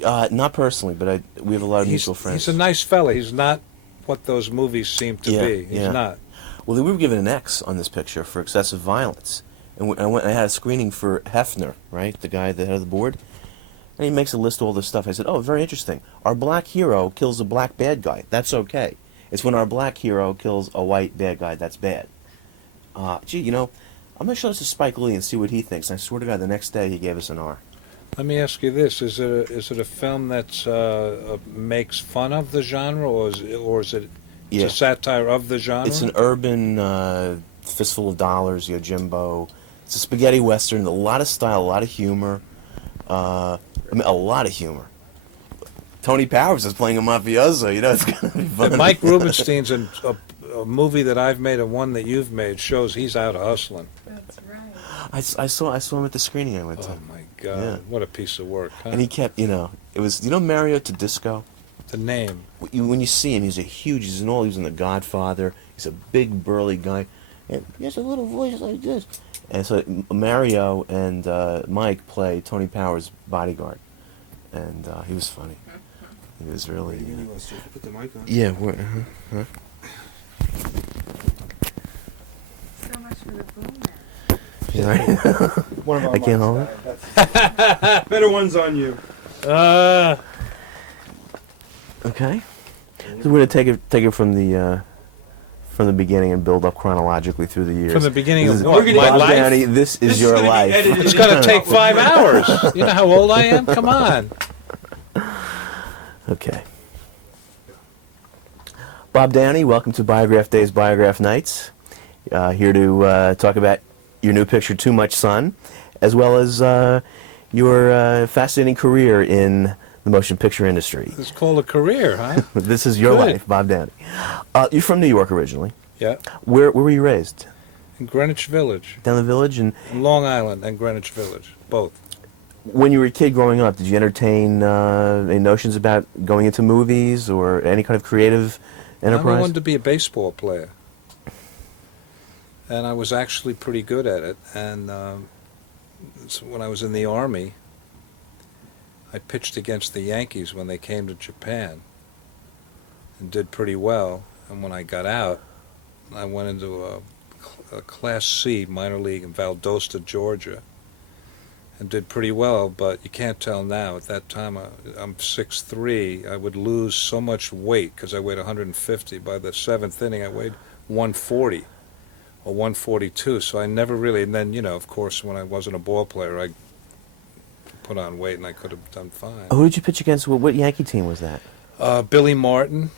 Not personally, but we have a lot of mutual friends. He's a nice fella. He's not what those movies seem to be. He's not. Well, we were given an X on this picture for excessive violence. And I had a screening for Hefner, right, the guy, the head of the board. And he makes a list of all this stuff. I said, oh, very interesting. Our black hero kills a black bad guy. That's okay. It's when our black hero kills a white bad guy that's bad. Gee, you know, I'm going to show this to Spike Lee and see what he thinks. And I swear to God, the next day he gave us an R. Let me ask you this: is it a film that makes fun of the genre, or is it a satire of the genre? It's an urban fistful of dollars, Jimbo. It's a spaghetti western, a lot of style, a lot of humor. I mean, a lot of humor. Tony Powers is playing a mafioso. It's gonna be fun. And Mike Rubenstein's in a movie that I've made and one that you've made shows he's out hustling. That's right. I saw him at the screening I went to. Oh my God! What a piece of work! Huh? And he kept, it was, Mario Tedesco. The name. When you see him, he's he's in The Godfather. He's a big burly guy, and he has a little voice like this. And so Mario and Mike play Tony Powers' bodyguard, and he was funny. He was really. Put the mic on. Yeah. So much for the boom. Yeah, right? One of our I can't hold it. Better ones on you. Okay. So we're gonna take it from the beginning and build up chronologically through the years. From the beginning of what? My Bob life? Downey, this is your life. It's going to take 5 hours. You know how old I am? Come on. Okay. Bob Downey, welcome to Biograph Days, Biograph Nights. Here to talk about your new picture, Too Much Sun, as well as your fascinating career in the motion picture industry. It's called a career, huh? This is your life, Bob Downey. You're from New York originally. Yeah. Where were you raised? In Greenwich Village. Down the village? And in Long Island and Greenwich Village, both. When you were a kid growing up, did you entertain any notions about going into movies or any kind of creative enterprise? I wanted to be a baseball player. And I was actually pretty good at it. And so when I was in the Army, I pitched against the Yankees when they came to Japan and did pretty well. And when I got out, I went into a Class C minor league in Valdosta, Georgia, and did pretty well. But you can't tell now. At that time, I'm 6'3". I would lose so much weight because I weighed 150. By the 7th inning, I weighed 140 or 142. So I never really. And then, of course, when I wasn't a ball player, I put on weight and I could have done fine. Who did you pitch against? What Yankee team was that? Billy Martin.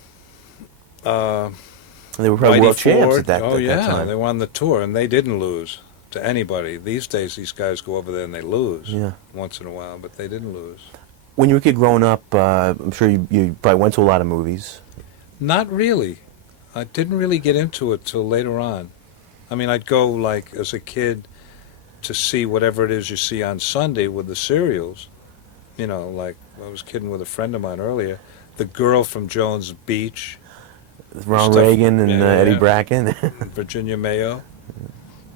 They were probably world champs at that time. Oh, yeah, they were on the tour, and they didn't lose to anybody. These days, these guys go over there and they lose once in a while, but they didn't lose. When you were a kid growing up, I'm sure you probably went to a lot of movies. Not really. I didn't really get into it till later on. I mean, I'd go, like, as a kid to see whatever it is you see on Sunday with the serials. Like I was kidding with a friend of mine earlier, The Girl from Jones Beach. Ronald Reagan and Eddie Bracken. Virginia Mayo.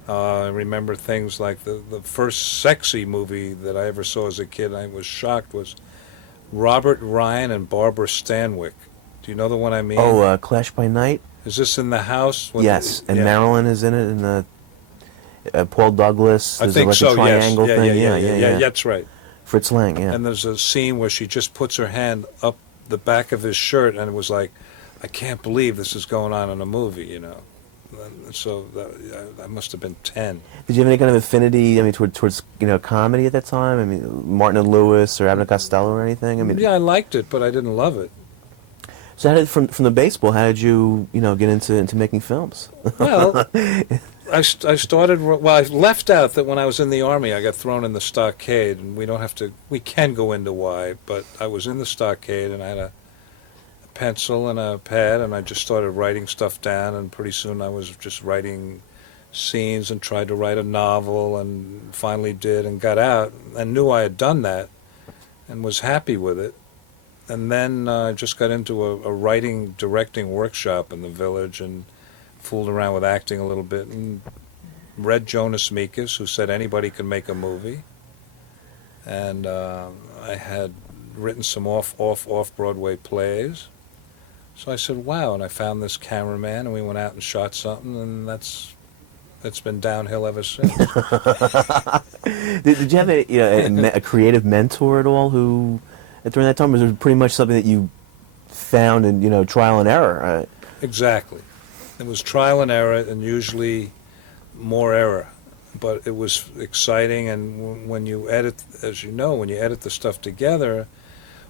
I remember things like the first sexy movie that I ever saw as a kid, and I was shocked, was Robert Ryan and Barbara Stanwyck. Do you know the one I mean? Oh, Clash by Night? Is this in the house? Yes, and Marilyn is in it, and Paul Douglas. I think so, a triangle yes. thing. Yeah, that's right. Fritz Lang, yeah. And there's a scene where she just puts her hand up the back of his shirt, and it was like, I can't believe this is going on in a movie, And so I must have been 10. Did you have any kind of affinity, towards comedy at that time? I mean, Martin and Lewis or Abbott and Costello or anything? Yeah, I liked it, but I didn't love it. So how did, from the baseball, how did you, get into making films? Well, I started, I left out that when I was in the Army, I got thrown in the stockade, and we can go into why, but I was in the stockade, and I had a pencil and a pad, and I just started writing stuff down, and pretty soon I was just writing scenes and tried to write a novel, and finally did, and got out, and knew I had done that, and was happy with it. And then I just got into a writing, directing workshop in the village, and fooled around with acting a little bit, and read Jonas Mekas, who said anybody can make a movie. And I had written some off-Broadway plays. So I said, wow, and I found this cameraman, and we went out and shot something, and it's been downhill ever since. Did you have a creative mentor at all who, during that time, was it pretty much something that you found in trial and error? Exactly. It was trial and error, and usually more error. But it was exciting, and when you edit, as you know, when you edit the stuff together,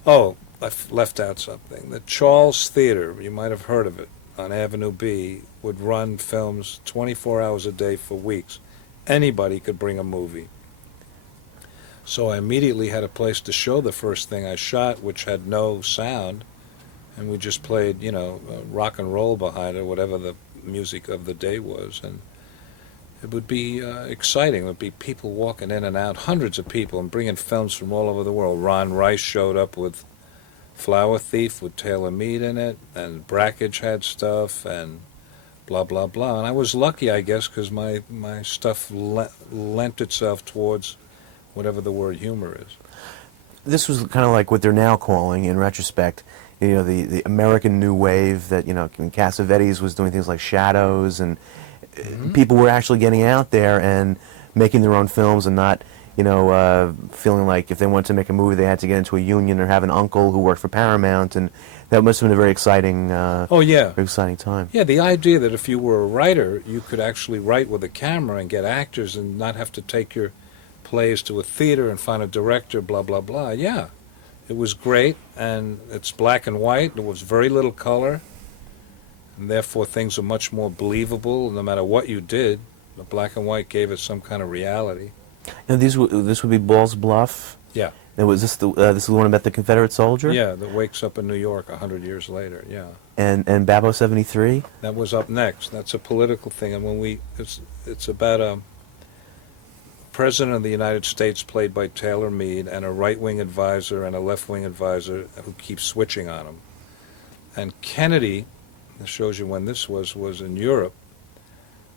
oh, I left out something. The Charles Theater, you might have heard of it, on Avenue B, would run films 24 hours a day for weeks. Anybody could bring a movie. So I immediately had a place to show the first thing I shot, which had no sound, and we just played, rock and roll behind it, whatever the music of the day was, and it would be exciting. There would be people walking in and out, hundreds of people, and bringing films from all over the world. Ron Rice showed up with Flower Thief with Taylor Mead in it, and Brackage had stuff, and blah, blah, blah. And I was lucky, I guess, because my stuff lent itself towards whatever the word humor is. This was kind of like what they're now calling, in retrospect, the American New Wave that, Cassavetes was doing things like Shadows, and people were actually getting out there and making their own films and not, feeling like if they wanted to make a movie they had to get into a union or have an uncle who worked for Paramount, and that must have been a very exciting, very exciting time. Yeah, the idea that if you were a writer, you could actually write with a camera and get actors and not have to take your plays to a theater and find a director, blah, blah, blah. Yeah, it was great, and it's black and white. There was very little color, and therefore things are much more believable no matter what you did. The black and white gave it some kind of reality. And this would be Ball's Bluff? Yeah. And was this this is the one about the Confederate soldier? Yeah, that wakes up in New York 100 years later, yeah. And Babbo 73? That was up next. That's a political thing, and when it's about a president of the United States played by Taylor Mead and a right-wing advisor and a left-wing advisor who keeps switching on him. And Kennedy, this shows you when this was in Europe,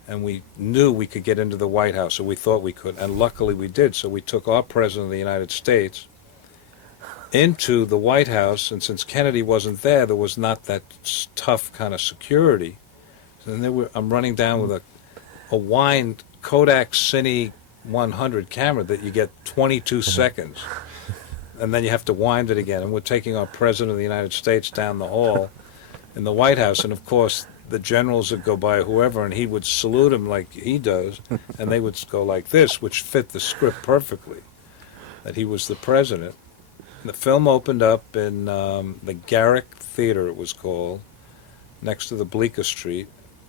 and we knew we could get into the White House, or we thought we could, and luckily we did. So we took our president of the United States into the White House, and since Kennedy wasn't there, there was not that tough kind of security. And I'm running down with a wind Kodak Cine 100 camera that you get 22 seconds, and then you have to wind it again. And we're taking our president of the United States down the hall in the White House, and of course the generals would go by, whoever, and he would salute him like he does, and they would go like this, which fit the script perfectly, that he was the president. And the film opened up in the Garrick Theater, it was called, next to the Bleecker Street,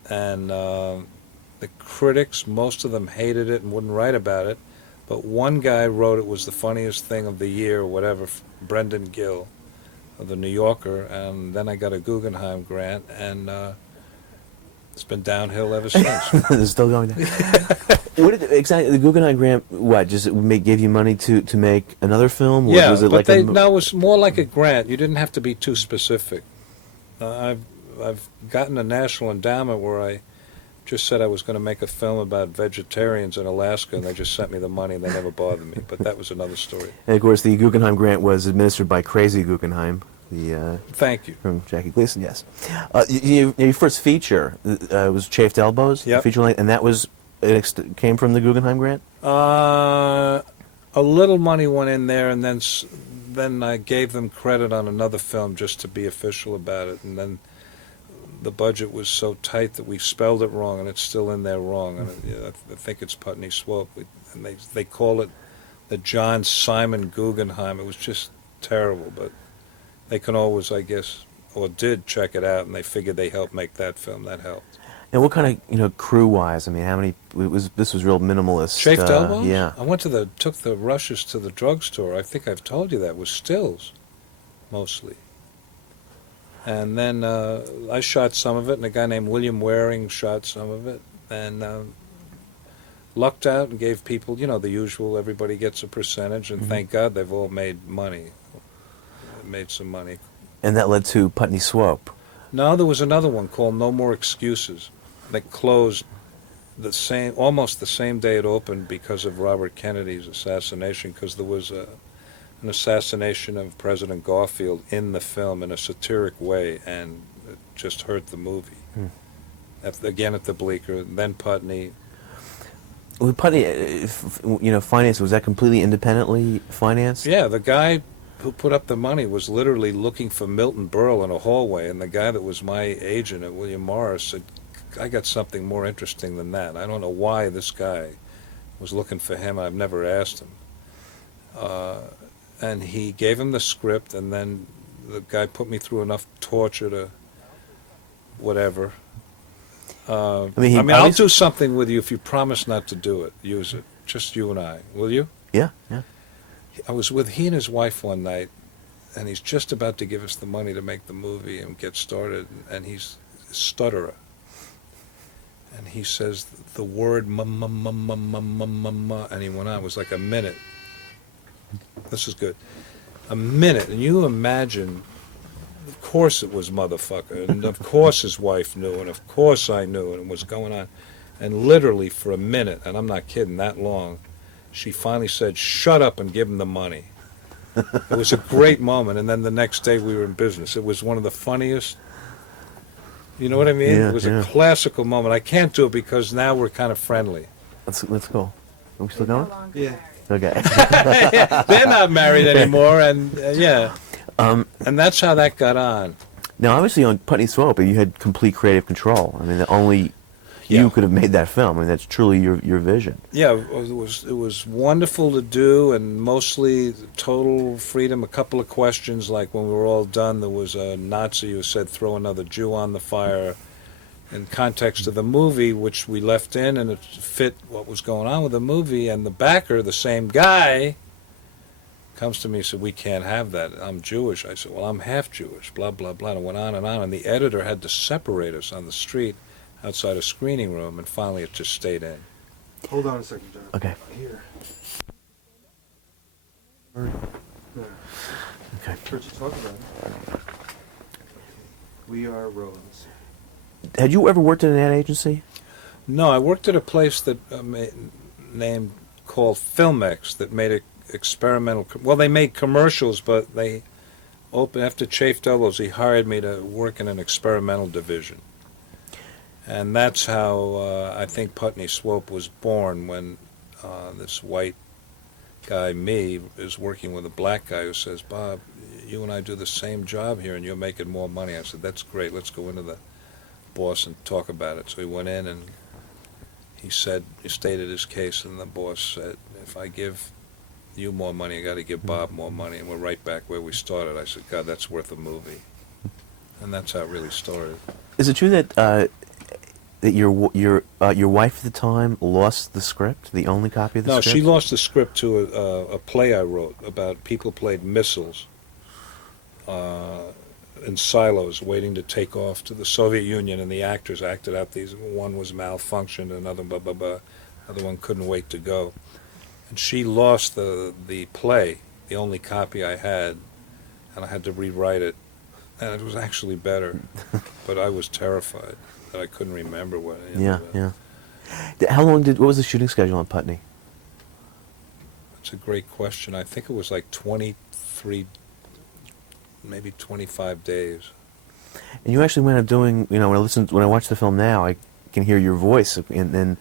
and the critics, most of them hated it and wouldn't write about it, but one guy wrote it was the funniest thing of the year, or whatever, Brendan Gill of the New Yorker, and then I got a Guggenheim grant, and it's been downhill ever since. It's still going down. What did exactly the Guggenheim grant? What, just gave you money to make another film? Or Yeah, was it but like no, it was more like a grant. You didn't have to be too specific. I've gotten a national endowment where I just said I was going to make a film about vegetarians in Alaska, and they just sent me the money, and they never bothered me. But that was another story. And of course, the Guggenheim grant was administered by Crazy Guggenheim. Thank you. From Jackie Gleason, yes. Your first feature was Chafed Elbows, Yep. feature length, and that was came from the Guggenheim grant. A little money went in there, and then I gave them credit on another film just to be official about it, and then the budget was so tight that we spelled it wrong, and it's still in there wrong. And I think it's Putney Swope, and they call it the John Simon Guggenheim. It was just terrible, but they can always, I guess, or did check it out, and they figured they helped make that film. That helped. And what kind of crew-wise? I mean, how many? This was real minimalist. Chafed Elbows? Yeah. I took the rushes to the drugstore. I think I've told you that. It was stills, mostly. And then I shot some of it, and a guy named William Waring shot some of it, and lucked out and gave people, the usual, everybody gets a percentage, and thank God they've all made money. Made some money. And that led to Putney Swope. No, there was another one called No More Excuses that closed almost the same day it opened because of Robert Kennedy's assassination, because there was an assassination of President Garfield in the film in a satiric way, and it just hurt the movie. Again at the Bleecker, then Putney. Well, Putney, finance, was that completely independently financed? Yeah, the guy who put up the money was literally looking for Milton Berle in a hallway, and the guy that was my agent at William Morris said, I got something more interesting than that. I don't know why this guy was looking for him. I've never asked him. And he gave him the script, and then the guy put me through enough torture to whatever. I'll do something with you if you promise not to do it. Use it. Just you and I. Will you? Yeah, yeah. I was with he and his wife one night, and he's just about to give us the money to make the movie and get started, and he's a stutterer. And he says the word and he went on. It was like a minute. This is good. A minute, and you imagine, of course it was motherfucker, and of course his wife knew, and of course I knew, and it was going on. And literally for a minute, and I'm not kidding, that long, she finally said, shut up and give him the money. It was a great moment, and then the next day we were in business. It was one of the funniest, you know what I mean? Yeah, it was yeah. a classical moment. I can't do it because now we're kind of friendly. Let's go. Are we still going? Yeah. Okay. They're not married anymore, and yeah. And that's how that got on. Now, obviously, on Putney Swope, you had complete creative control. I mean, only you could have made that film. I mean, that's truly your vision. Yeah, it was wonderful to do, and mostly total freedom. A couple of questions, like when we were all done, there was a Nazi who said, throw another Jew on the fire, in context of the movie, which we left in, and it fit what was going on with the movie. And the backer, the same guy, comes to me and said, we can't have that. I'm Jewish. I said, well, I'm half Jewish, blah, blah, blah. And it went on, and the editor had to separate us on the street outside a screening room, and finally it just stayed in. Hold on a second, John. Okay. Here. Okay. Heard you talk about it. We are Rose. Had you ever worked at an ad agency? No, I worked at a place that named called Filmex that made experimental. Well, they made commercials, but they after Chafed Elbows, he hired me to work in an experimental division, and that's how I think Putney Swope was born. When this white guy, me, is working with a black guy who says, "Bob, you and I do the same job here, and you're making more money." I said, "That's great. Let's go into the boss and talk about it." So he went in and he stated his case, and the boss said, if I give you more money, I got to give Bob more money, and we're right back where we started. I said, God, that's worth a movie. And that's how it really started. Is it true that that your wife at the time lost the script, the only copy of the script? No, she lost the script to a play I wrote about people played missiles in silos waiting to take off to the Soviet Union, and the actors acted out these. One was malfunctioned, another other one couldn't wait to go. And she lost the play, the only copy I had, and I had to rewrite it. And it was actually better, but I was terrified that I couldn't remember what. Yeah. How long what was the shooting schedule on Putney? That's a great question. I think it was like 23, maybe 25 days. And you actually went up doing, when I watch the film now, I can hear your voice, and then.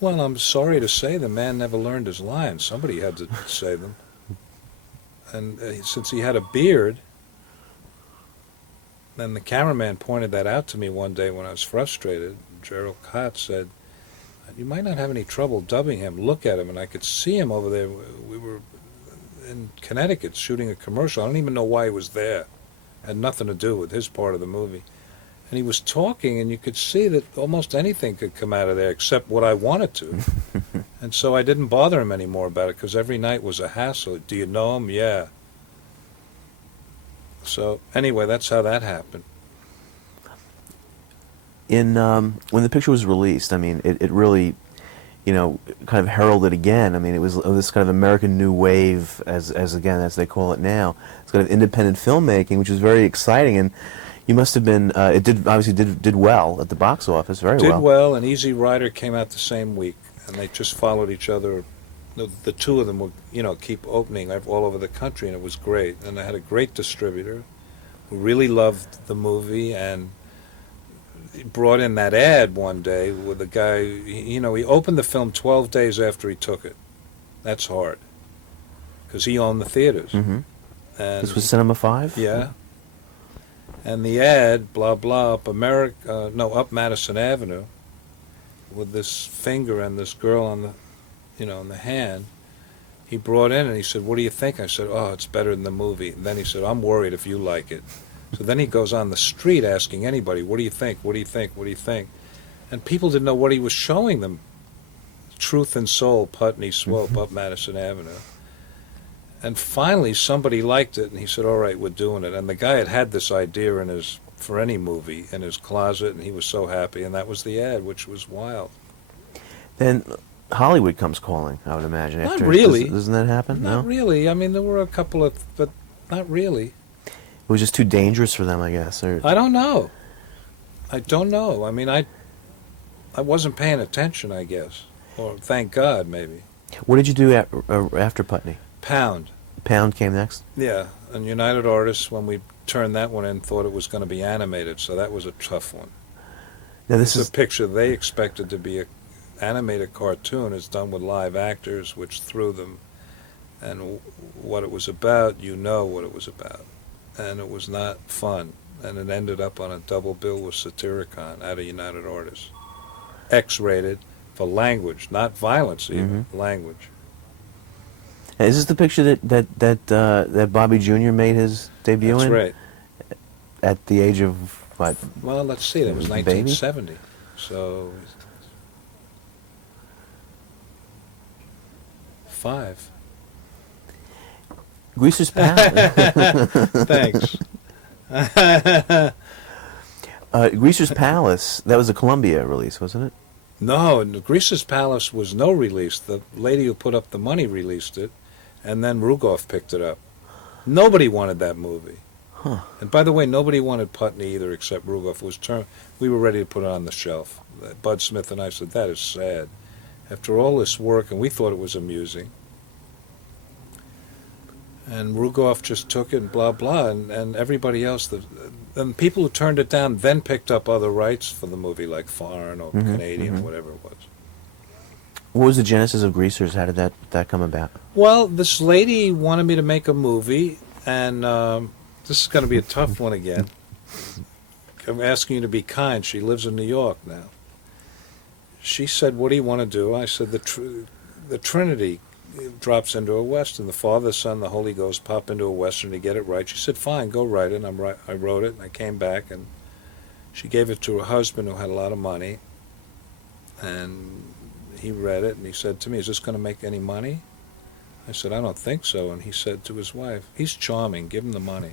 Well, I'm sorry to say the man never learned his lines. Somebody had to say them. And since he had a beard, then the cameraman pointed that out to me one day when I was frustrated. Gerald Cott said, you might not have any trouble dubbing him. Look at him. And I could see him over there. We were in Connecticut shooting a commercial. I don't even know why he was there. Had nothing to do with his part of the movie. And he was talking, and you could see that almost anything could come out of there except what I wanted to. And so I didn't bother him anymore about it, because every night was a hassle. Do you know him? Yeah. So anyway, that's how that happened. In when the picture was released, I mean, it really, kind of heralded again. I mean, it was this kind of American New Wave, as they call it now. It's kind of independent filmmaking, which was very exciting, and you must have been. It obviously did well at the box office, very well. Did well, and Easy Rider came out the same week, and they just followed each other the two of them would, keep opening all over the country, and it was great. And I had a great distributor who really loved the movie, and he brought in that ad one day with a guy, he opened the film 12 days after he took it. That's hard, because he owned the theaters. Mm-hmm. And This was Cinema 5? yeah. And the ad, blah, blah, up Madison Avenue, with this finger and this girl on the, in the hand, he brought in and he said, "What do you think?" I said, "Oh, it's better than the movie." And then he said, "I'm worried if you like it." So then he goes on the street asking anybody, "What do you think? What do you think? What do you think?" And people didn't know what he was showing them. Truth and Soul, Putney Swope, up Madison Avenue. And finally somebody liked it, and he said, "All right, we're doing it." And the guy had this idea for any movie in his closet, and he was so happy, and that was the ad, which was wild. Then Hollywood comes calling, I would imagine. Not after. really. Doesn't that happen? Not No? really. I mean, there were a couple of, but not really. It was just too dangerous for them, I guess. Or I don't know. I don't know. I mean, I wasn't paying attention, I guess. Or thank God, maybe. what did you do after Putney? Pound. Pound came next? Yeah. And United Artists, when we turned that one in, thought it was going to be animated, so that was a tough one. Now, this It's is a picture they expected to be an animated cartoon. It's done with live actors, which threw them. And what it was about, what it was about. And it was not fun. And it ended up on a double bill with Satyricon out of United Artists. X-rated for language, not violence even, language. Is this the picture that Bobby Jr. made his debut That's in? right. At the age of what? Well, let's see, that was Baby? 1970. So, 5. Greaser's Palace. Thanks. Greaser's Palace. That was a Columbia release, wasn't it? No, Greaser's Palace was no release. The lady who put up the money released it, and then Rugoff picked it up. Nobody wanted that movie. Huh. And by the way, nobody wanted Putney either except Rugoff. We were ready to put it on the shelf. Bud Smith and I said, "That is sad." After all this work, and we thought it was amusing. And Rugoff just took it and blah, blah, and everybody else, and people who turned it down then picked up other rights for the movie, like foreign or Canadian or whatever it was. What was the genesis of Greasers? How did that come about? Well, this lady wanted me to make a movie, and this is going to be a tough one again. I'm asking you to be kind. She lives in New York now. She said, "What do you want to do?" I said, the Trinity drops into a Western. The Father, the Son, the Holy Ghost pop into a Western to get it right. She said, "Fine, go write it." And I wrote it, and I came back, and she gave it to her husband who had a lot of money. And he read it, and he said to me, "Is this going to make any money?" I said, "I don't think so." And he said to his wife, "He's charming, give him the money."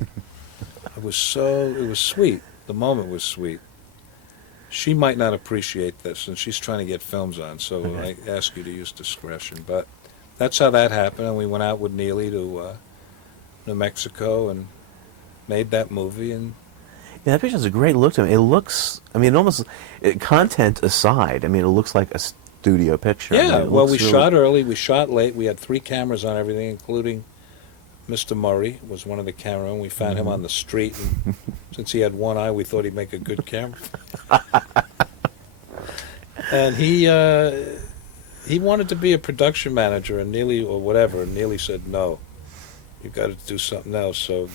It was sweet. The moment was sweet. She might not appreciate this, and she's trying to get films on, so I ask you to use discretion. But that's how that happened, and we went out with Neely to New Mexico and made that movie. And Yeah, that picture has a great look to it. It looks, I mean, content aside, I mean, it looks like a studio picture. I yeah, mean, it well, looks we really- shot early, we shot late, we had 3 cameras on everything, including Mr. Murray was one of the cameramen. We found him on the street, and since he had one eye, we thought he'd make a good camera. And he wanted to be a production manager, and Neely, or whatever, and Neely said, "No, you've got to do something else." So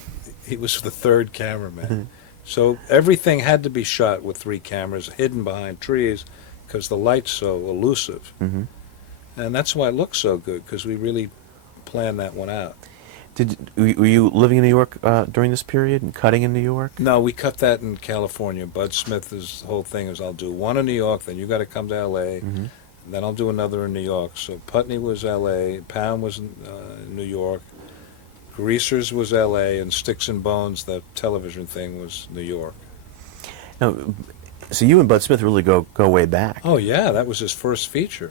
he was the 3rd cameraman. So everything had to be shot with 3 cameras, hidden behind trees, because the light's so elusive. Mhm. And that's why it looks so good, because we really planned that one out. Were you living in New York during this period and cutting in New York? No, we cut that in California. Bud Smith's whole thing is, I'll do one in New York, then you got to come to L.A., and then I'll do another in New York. So Putney was L.A., Pound was New York, Greasers was L.A., and Sticks and Bones, the television thing, was New York. Now, so you and Bud Smith really go way back. Oh, yeah, that was his first feature.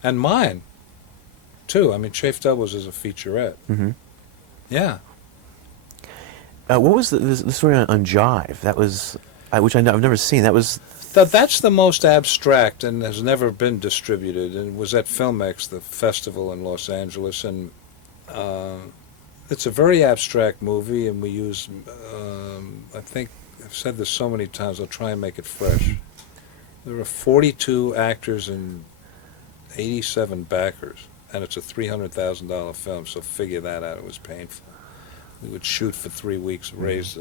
And mine, too. I mean, Chafed Doubles is a featurette. Mm-hmm. Yeah. What was the story on Jive? That was, which I've never seen. That was That's the most abstract and has never been distributed. And it was at Filmex, the festival in Los Angeles, and it's a very abstract movie. And we use, I think I've said this so many times. I'll try and make it fresh. There are 42 actors and 87 backers, and it's a $300,000 film. So figure that out. It was painful. We would shoot for 3 weeks, raise,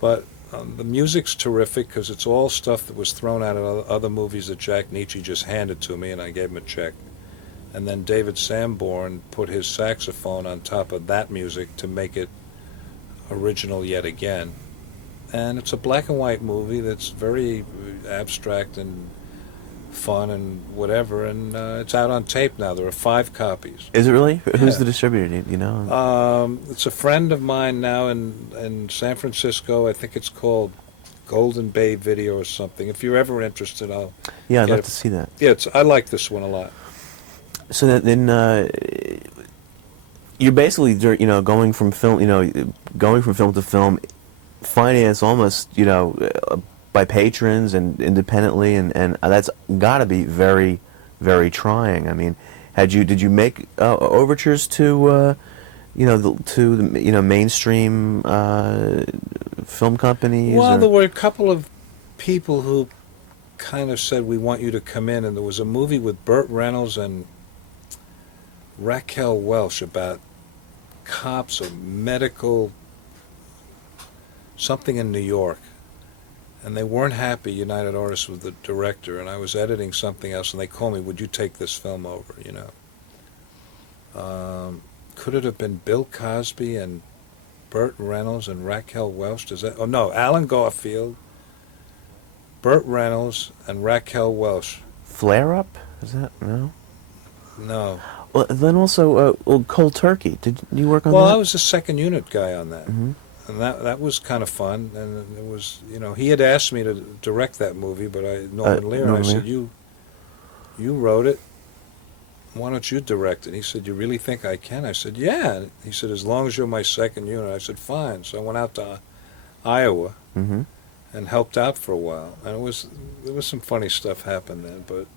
but. The music's terrific because it's all stuff that was thrown out of other movies that Jack Nietzsche just handed to me, and I gave him a check. And then David Sanborn put his saxophone on top of that music to make it original yet again. And it's a black and white movie that's very abstract and fun and whatever, and it's out on tape now. There are 5 copies. Is it really? Who's Yeah. the distributor? Do you know? It's a friend of mine now in San Francisco. I think it's called Golden Bay Video or something. If you're ever interested, I'll Yeah, I'd get love it. to see that. Yeah, I like this one a lot. So then, you're basically, going from film, going from film to film, finance almost, by patrons and independently, and that's got to be very, very trying. I mean, did you make overtures to, mainstream film companies? Well, or? there were a couple of people who kind of said, we want you to come in, and there was a movie with Burt Reynolds and Raquel Welch about cops or medical something in New York. And they weren't happy, United Artists, with the director, and I was editing something else, and they called me, would you take this film over, Could it have been Bill Cosby and Burt Reynolds and Raquel Welch? Oh, no, Alan Garfield, Burt Reynolds, and Raquel Welch. Flare Up? Is that, no? No. Well, then also, Cold Turkey. Did you work on that? Well, I was the second unit guy on that. Mm-hmm. And that was kind of fun, and it was, he had asked me to direct that movie, but Norman Lear, and I said, you wrote it, why don't you direct it? He said, you really think I can? I said, yeah. He said, as long as you're my second unit. I said, fine. So I went out to Iowa Mm-hmm. and helped out for a while, and there was some funny stuff happened then, but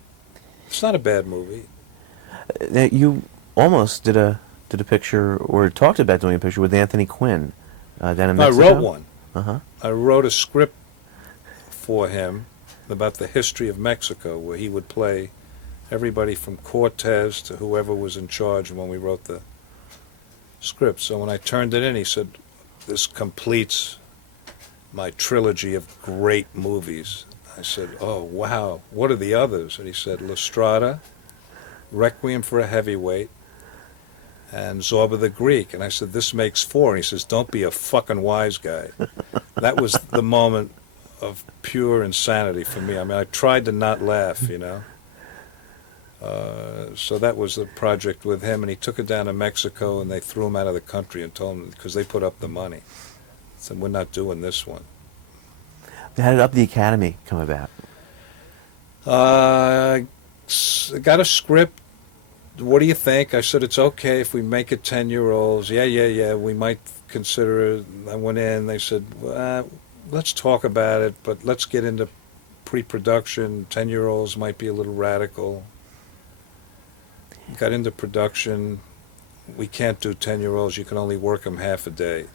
it's not a bad movie. You almost did a picture, or talked about doing a picture with Anthony Quinn. Down in Mexico? I wrote one. Uh-huh. I wrote a script for him about the history of Mexico, where he would play everybody from Cortez to whoever was in charge when we wrote the script. So when I turned it in, he said, this completes my trilogy of great movies. I said, oh, wow, what are the others? And he said, La Strada, Requiem for a Heavyweight, and Zorba the Greek. And I said, this makes 4. And he says, don't be a fucking wise guy. That was the moment of pure insanity for me. I mean, I tried to not laugh, So that was the project with him, and he took it down to Mexico, and they threw him out of the country and told him, because they put up the money. Said, we're not doing this one. How did Up the Academy come about? Got a script. What do you think? I said, it's okay if we make it 10-year-olds. Yeah, we might consider it. I went in, they said, let's talk about it, but let's get into pre-production. 10-year-olds might be a little radical. Got into production. We can't do 10-year-olds. You can only work them half a day.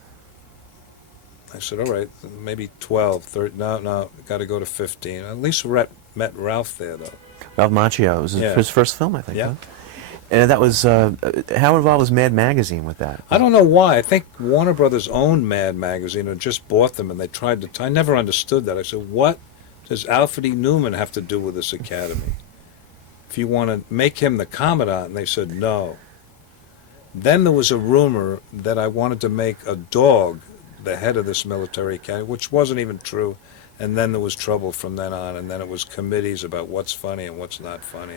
I said, all right, maybe 12, 13. No, got to go to 15. At least met Ralph there, though. Ralph Macchio. It was his first film, I think. Yeah. Huh? And that was, how involved was Mad Magazine with that? I don't know why. I think Warner Brothers owned Mad Magazine and just bought them, and they tried to... I never understood that. I said, what does Alfred E. Newman have to do with this academy? If you want to make him the commandant, and they said no. Then there was a rumor that I wanted to make a dog the head of this military academy, which wasn't even true. And then there was trouble from then on, and then it was committees about what's funny and what's not funny.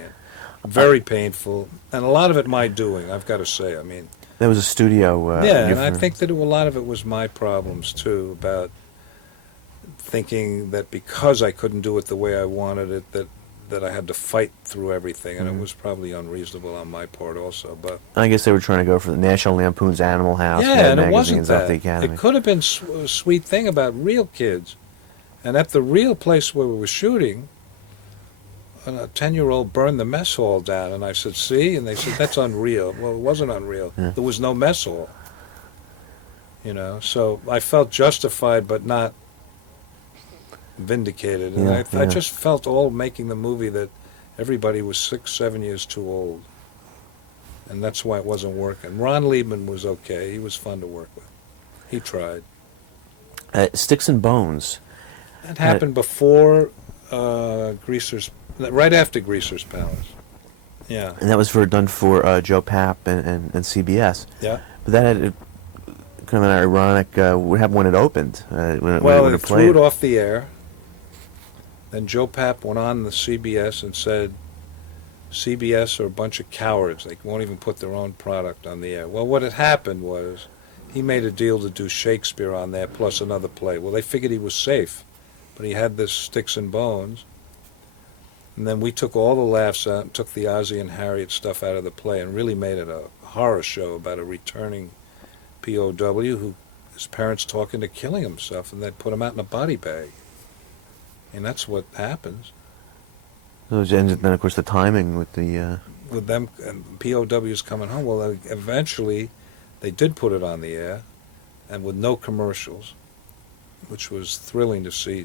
Very painful, and a lot of it my doing, I've got to say. I mean, there was a studio. yeah, and I think that a lot of it was my problems too, about thinking that because I couldn't do it the way I wanted it, that I had to fight through everything, and it was probably unreasonable on my part also. But I guess they were trying to go for the National Lampoon's Animal House. yeah, Mad and it wasn't Magazine's Up that. the Academy. It could have been a sweet thing about real kids. And at the real place where we were shooting, a 10-year-old burned the mess hall down. And I said, see? And they said, that's unreal. Well, it wasn't unreal. Yeah. There was no mess hall. You know, so I felt justified but not vindicated. And Yeah, I yeah. just felt all making the movie that everybody was 6, 7 years too old. And that's why it wasn't working. Ron Liebman was okay. He was fun to work with. He tried. Sticks and Bones. That happened before Greaser's, right after Greaser's Palace. Yeah. And that was done for Joe Papp and CBS. Yeah. But that had kind of an ironic, what happened when it opened? When Well, it it played. threw it off the air. Then Joe Papp went on the CBS and said, CBS are a bunch of cowards. They won't even put their own product on the air. Well, what had happened was he made a deal to do Shakespeare on there plus another play. Well, they figured he was safe, but he had this Sticks and Bones. And then we took all the laughs out and took the Ozzie and Harriet stuff out of the play and really made it a horror show about a returning POW who his parents talking to killing himself, and they'd put him out in a body bag. And that's what happens And then, of course, the timing with the... with them and POWs coming home. Well, eventually they did put it on the air, and with no commercials, which was thrilling to see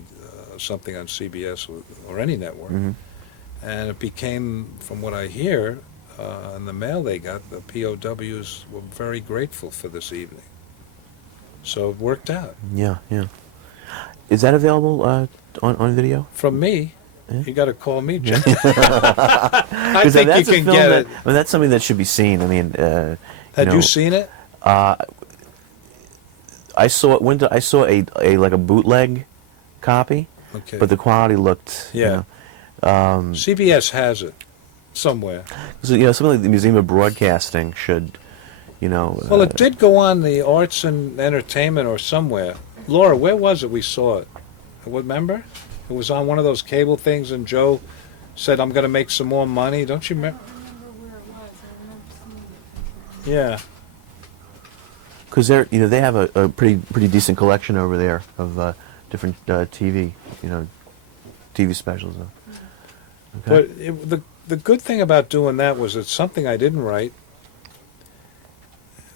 something on CBS or any network. Mhm. And it became, from what I hear, in the mail they got, the POWs were very grateful for this evening. So it worked out. Yeah, yeah. Is that available on video? From me, Yeah. you got to call me, Jeff. I think you can get it. I mean, that's something that should be seen. I mean, Had you seen it? I saw it. I saw a like a bootleg copy, Okay. but the quality looked. Yeah. CBS has it somewhere. So, something like the Museum of Broadcasting should, Well, it did go on the Arts and Entertainment or somewhere. Laura, where was it we saw it? Remember? It was on one of those cable things, and Joe said, I'm going to make some more money. Don't you remember? I don't remember where it was. I remember seeing it. Yeah. because they have a pretty decent collection over there of different TV TV specials. Okay. But the good thing about doing that was it's something I didn't write.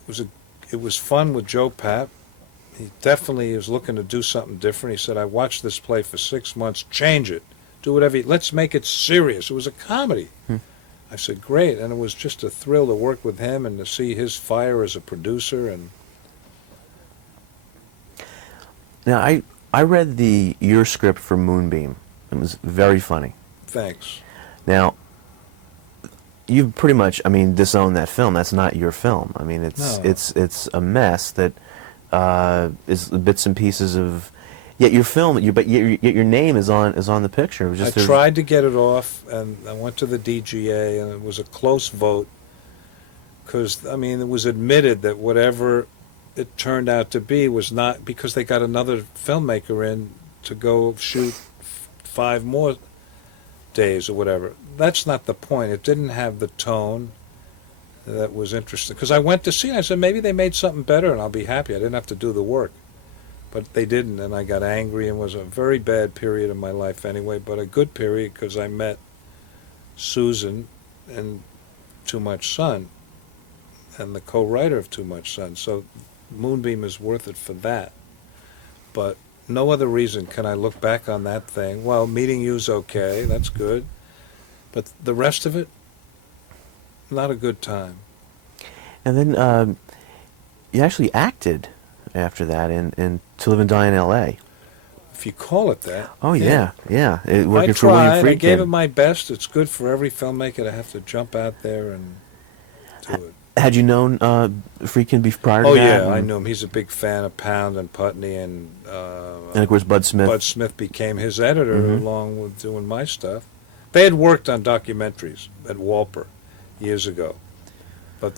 It was fun with Joe Papp. He definitely was looking to do something different. He said, I watched this play for 6 months. Change it. Do whatever let's make it serious. It was a comedy. I said, great. And it was just a thrill to work with him and to see his fire as a producer. And Now, I read your script for Moonbeam. It was very funny. thanks. Now, you've pretty much, disowned that film. That's not your film. I mean, it's No. it's a mess that is bits and pieces of. Yet your film, but yet your name is on the picture. It was just I tried to get it off, and I went to the DGA, and it was a close vote. Because, it was admitted that whatever it turned out to be was not, because they got another filmmaker in to go shoot 5 more days or whatever. That's not the point. It didn't have the tone that was interesting. Because I went to see it, I said, maybe they made something better and I'll be happy. I didn't have to do the work. But they didn't, and I got angry, and it was a very bad period of my life anyway, but a good period because I met Susan and Too Much Sun and the co-writer of Too Much Sun. So Moonbeam is worth it for that. But no other reason can I look back on that thing. Well, meeting you's okay, that's good. But the rest of it, not a good time. And then you actually acted after that in To Live and Die in L.A. If you call it that. Oh yeah. I Working for William tried. I gave it Friedkin. my best. It's good for every filmmaker to have to jump out there and do it. Had you known Friedkin prior to Oh that? yeah, I And- knew him. He's a big fan of Pound and Putney, and And of course, Bud Smith. Bud Smith became his editor Mhm. along with doing my stuff. They had worked on documentaries at Walper years ago, but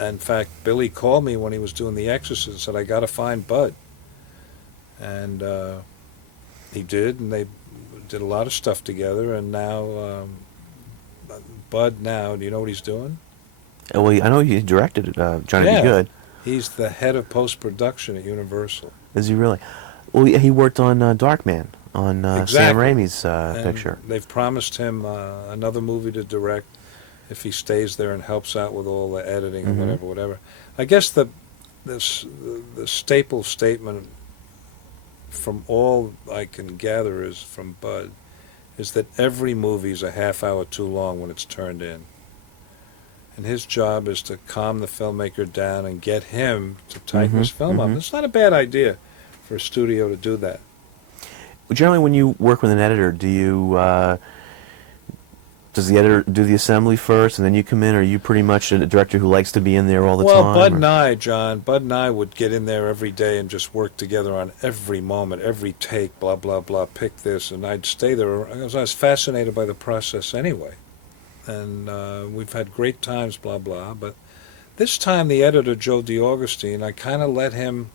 in fact, Billy called me when he was doing The Exorcist and said, "I got to find Bud," and he did, and they did a lot of stuff together. And now, Bud, do you know what he's doing? Well, I know he directed Johnny Yeah. Be Good. He's the head of post-production at Universal. Is he really? Well, he worked on Darkman Sam Exactly. Raimi's And picture. they've promised him another movie to direct if he stays there and helps out with all the editing Mhm. or whatever. I guess the staple statement from all I can gather is from Bud is that every movie is a half hour too long when it's turned in. And his job is to calm the filmmaker down and get him to tighten his film up. It's not a bad idea for a studio to do that. Generally, when you work with an editor, do you does the editor do the assembly first, and then you come in, or are you pretty much a director who likes to be in there all the time? Well, Bud or? and I, John, Bud and I would get in there every day and just work together on every moment, every take, blah, blah, blah, pick this, and I'd stay there. I was fascinated by the process anyway. And we've had great times, blah, blah. But this time, the editor, Joe DeAugustine, I kind of let him...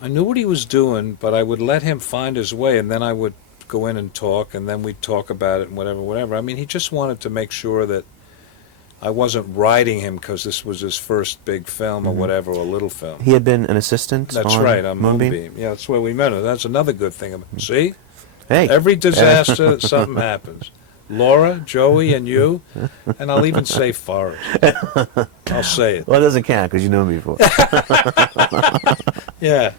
I knew what he was doing, but I would let him find his way, and then I would go in and talk, and then we'd talk about it and whatever. I mean, he just wanted to make sure that I wasn't riding him because this was his first big film or whatever, or little film. He had been an assistant. That's on right, on Moonbeam. Moonbeam. Yeah, that's where we met him. That's another good thing. See? Hey, Every disaster, something happens. Laura, Joey, and you, and I'll even say Forrest. I'll say it. well, it doesn't count because you know me before. Yeah.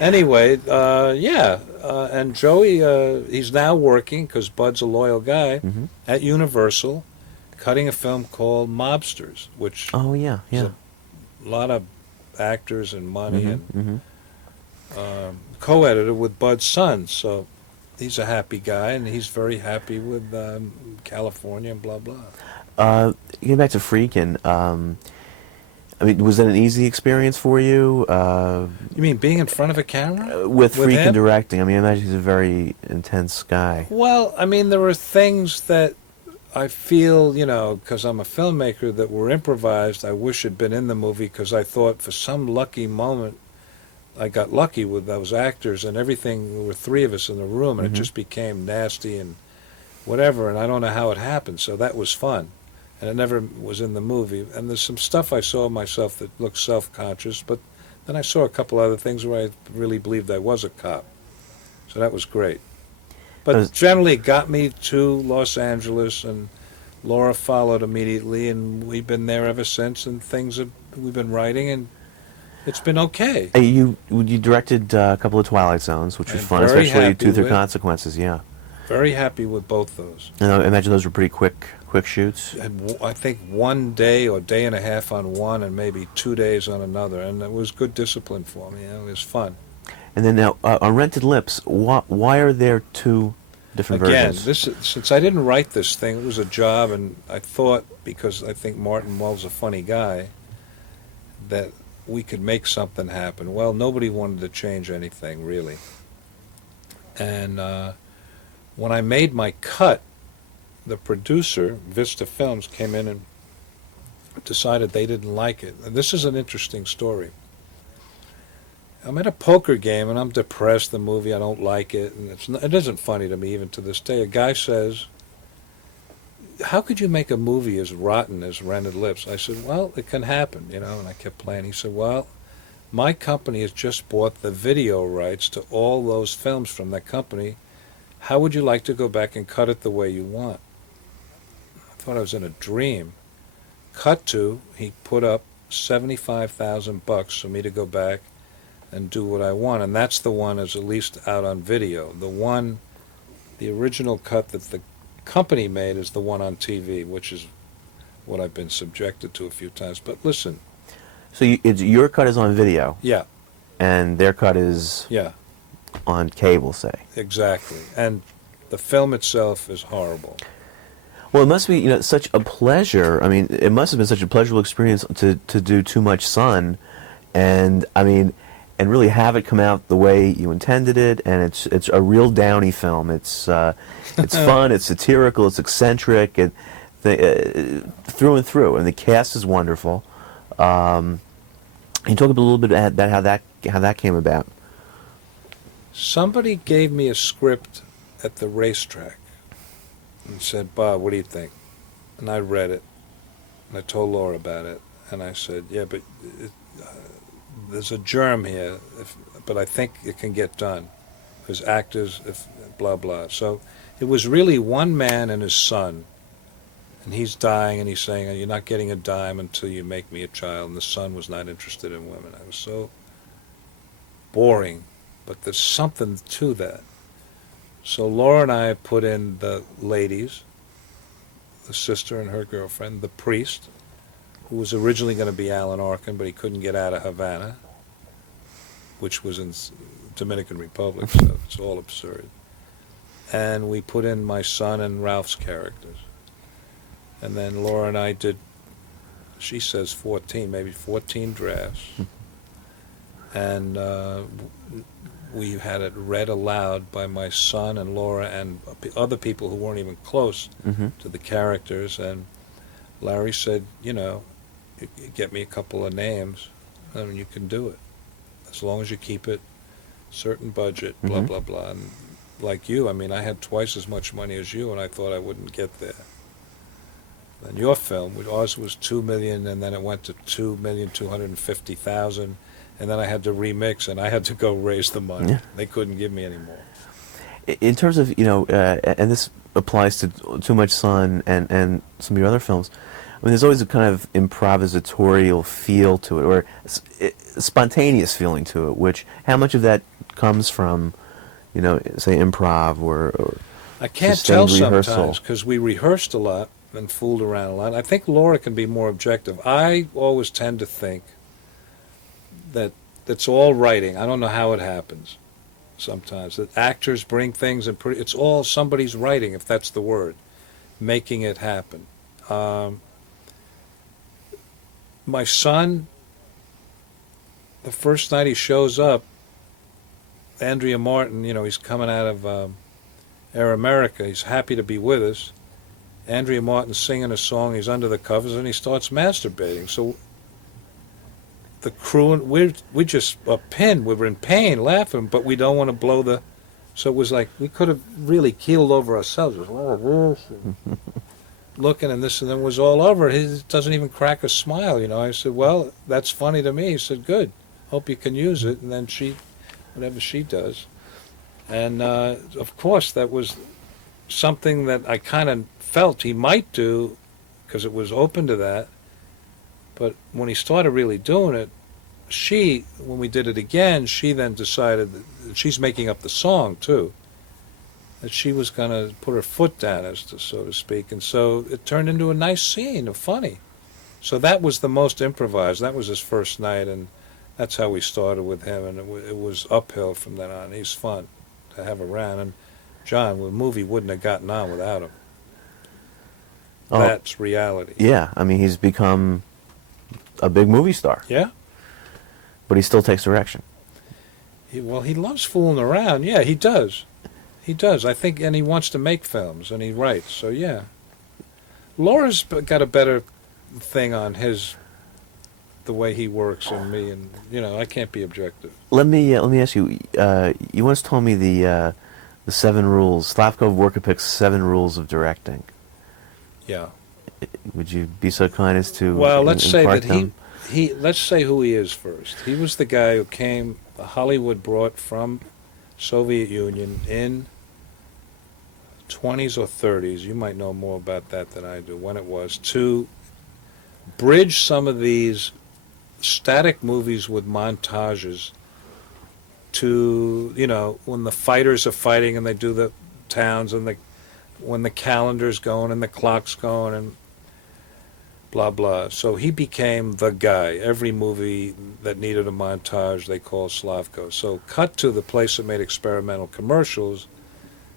Anyway, and Joey, he's now working, because Bud's a loyal guy, at Universal, cutting a film called Mobsters, which Oh yeah, is yeah. a lot of actors and money, and co-editor with Bud's son. So he's a happy guy, and he's very happy with California and blah, blah. Getting back to Freakin', I mean, was that an easy experience for you? You mean being in front of a camera? With Freakin' him? directing? I mean, I imagine he's a very intense guy. Well, I mean, there are things that I feel, because I'm a filmmaker, that were improvised. I wish had been in the movie, because I thought for some lucky moment I got lucky with those actors and everything. There were three of us in the room, and it just became nasty and whatever, and I don't know how it happened, so that was fun. And it never was in the movie. And there's some stuff I saw of myself that looked self-conscious, but then I saw a couple other things where I really believed I was a cop. So that was great. But generally it got me to Los Angeles, and Laura followed immediately, and we've been there ever since, and we've been writing, and it's been okay. You directed a couple of Twilight Zones, which was I'm fun, very especially happy Truth or with- Consequences, yeah. Very happy with both those. And I imagine those were pretty quick shoots. And I think 1 day or day and a half on one, and maybe 2 days on another, and it was good discipline for me. It was fun. And then now, on Rented Lips, why are there two different Again, versions? since I didn't write this thing, it was a job, and I thought, because I think Martin Mull's a funny guy, that we could make something happen. Well, nobody wanted to change anything, really. And when I made my cut, the producer, Vista Films, came in and decided they didn't like it. And this is an interesting story. I'm at a poker game, and I'm depressed, the movie, I don't like it, and it isn't funny to me even to this day. A guy says, how could you make a movie as rotten as Rented Lips? I said, well, it can happen, and I kept playing. He said, well, my company has just bought the video rights to all those films from that company. How would you like to go back and cut it the way you want? I thought I was in a dream. Cut to, he put up $75,000 for me to go back and do what I want, and that's the one that's at least out on video. The original cut that the company made is the one on TV, which is what I've been subjected to a few times. But listen. So your cut is on video? Yeah. And their cut is on cable, say? Exactly. And the film itself is horrible. Well, it must be, such a pleasure. I mean, it must have been such a pleasurable experience to do Too Much Sun, and and really have it come out the way you intended it. And it's a real Downey film. It's fun. It's satirical. It's eccentric. Through and through. And the cast is wonderful. Can you talk a little bit about how that came about? Somebody gave me a script at the racetrack and said, Bob, what do you think? And I read it, and I told Laura about it, and I said, yeah, but there's a germ here, but I think it can get done. Because actors, if blah blah. So it was really one man and his son, and he's dying, and he's saying, "You're not getting a dime until you make me a child." And the son was not interested in women. It was so boring, but there's something to that. So Laura and I put in the ladies, the sister and her girlfriend, the priest, who was originally going to be Alan Arkin, but he couldn't get out of Havana, which was in Dominican Republic, so it's all absurd. And we put in my son and Ralph's characters. And then Laura and I did, she says 14, maybe 14 drafts. And we had it read aloud by my son and Laura and other people who weren't even close to the characters. And Larry said, you know, you get me a couple of names, and you can do it. As long as you keep it certain budget, blah, blah, blah. And like you, I mean, I had twice as much money as you, and I thought I wouldn't get there. And your film, ours was $2 million, and then it went to $2,250,000, and then I had to remix, and I had to go raise the money. Yeah. They couldn't give me any more. In terms of, you know, and this applies to Too Much Sun and some of your other films, I mean, there's always a kind of improvisatorial feel to it, or spontaneous feeling to it, which, how much of that comes from, you know, say improv or I can't tell rehearsal? Sometimes, because we rehearsed a lot and fooled around a lot. I think Laura can be more objective. I always tend to think that it's all writing. I don't know how it happens sometimes. That actors bring things, and it's all somebody's writing, if that's the word, making it happen. My son, the first night he shows up, Andrea Martin, you know, he's coming out of Air America. He's happy to be with us. Andrea Martin's singing a song. He's under the covers, and he starts masturbating. So the crew, and we just are pinned. We're in pain, laughing, but we don't want to blow the... So it was like we could have really keeled over ourselves. It was, looking and this, and then it was all over. He doesn't even crack a smile, you know. I said, well, that's funny to me. He said, good. Hope you can use it. And then she, whatever she does. And, of course, that was something that I kind of felt he might do because it was open to that. But when he started really doing it, when we did it again, she then decided that she's making up the song, too, that she was going to put her foot down, as to, so to speak. And so it turned into a nice scene, funny. So that was the most improvised. That was his first night, and that's how we started with him. And it was uphill from then on. He's fun to have around. And John, the movie wouldn't have gotten on without him. Oh, that's reality. Yeah, I mean, he's become a big movie star. Yeah? But he still takes direction. Well, he loves fooling around. Yeah, he does. He does. I think, and he wants to make films, and he writes. So, yeah. Laura's got a better thing on the way he works than me, and, you know, I can't be objective. Let me ask you, you once told me the 7 rules, Slavko Vorkapik's 7 rules of directing. Yeah. Would you be so kind as to Well, let's say that them? let's say who he is first. He was the guy who came, Hollywood brought from Soviet Union in 20s or 30s, you might know more about that than I do, when it was, to bridge some of these static movies with montages to, you know, when the fighters are fighting and they do the towns, and when the calendar's going and the clock's going and blah, blah. So he became the guy. Every movie that needed a montage, they called Slavko. So cut to the place that made experimental commercials,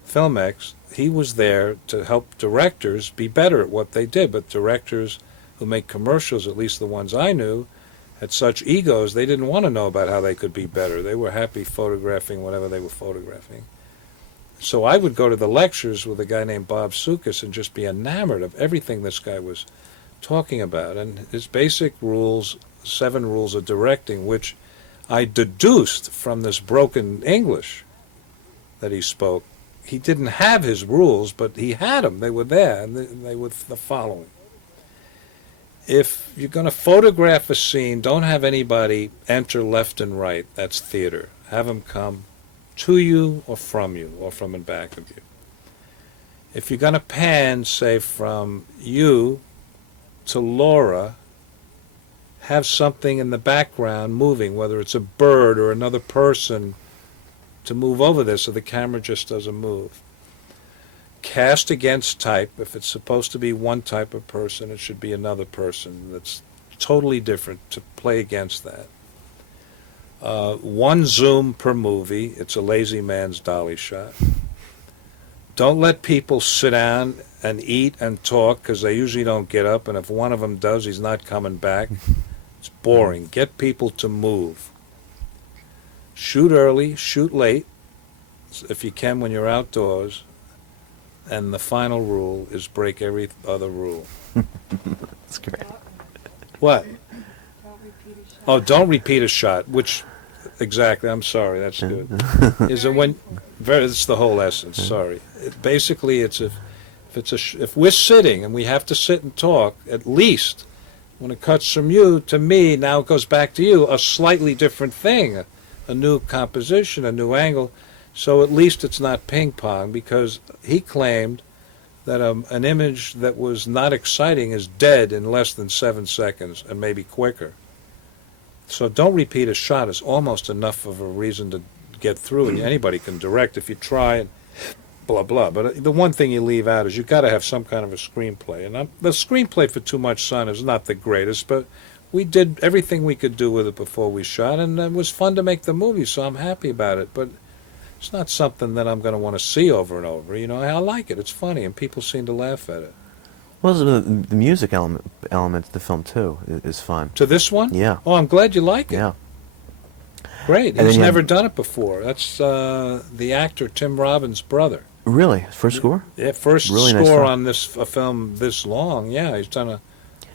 Filmex. He was there to help directors be better at what they did. But directors who make commercials, at least the ones I knew, had such egos, they didn't want to know about how they could be better. They were happy photographing whatever they were photographing. So I would go to the lectures with a guy named Bob Sukas and just be enamored of everything this guy was talking about. And his basic rules, 7 rules of directing, which I deduced from this broken English that he spoke. He didn't have his rules, but he had them. They were there, and they were the following. If you're going to photograph a scene, don't have anybody enter left and right. That's theater. Have them come to you or from in back of you. If you're going to pan, say, from you to Laura, have something in the background moving, whether it's a bird or another person, to move over there so the camera just doesn't move. Cast against type. If it's supposed to be one type of person, it should be another person that's totally different to play against that. One zoom per movie. It's a lazy man's dolly shot. Don't let people sit down and eat and talk, because they usually don't get up, and if one of them does, he's not coming back. It's boring. Get people to move. Shoot early, shoot late, if you can when you're outdoors. And the final rule is break every other rule. That's great. What? Don't repeat a shot. Oh, don't repeat a shot, which, exactly, I'm sorry, that's good. Is it when, it's the whole essence, sorry. Basically, it's if we're sitting and we have to sit and talk, at least, when it cuts from you to me, now it goes back to you, a slightly different thing, a new composition, a new angle. So at least it's not ping pong, because he claimed that an image that was not exciting is dead in less than 7 seconds, and maybe quicker. So don't repeat a shot is almost enough of a reason to get through, and anybody can direct if you try and blah, blah. But the one thing you leave out is you've got to have some kind of a screenplay. And the screenplay for Too Much Sun is not the greatest, but we did everything we could do with it before we shot, and it was fun to make the movie, so I'm happy about it. But it's not something that I'm going to want to see over and over. You know, I like it. It's funny, and people seem to laugh at it. Well, the music element to the film too is fun. To this one? Yeah. Oh, I'm glad you like it. Yeah. Great. And He's then you never have- done it before. That's the actor Tim Robbins' brother. Really, first score? Yeah, first Really nice score film. on this a film this long. Yeah, he's done a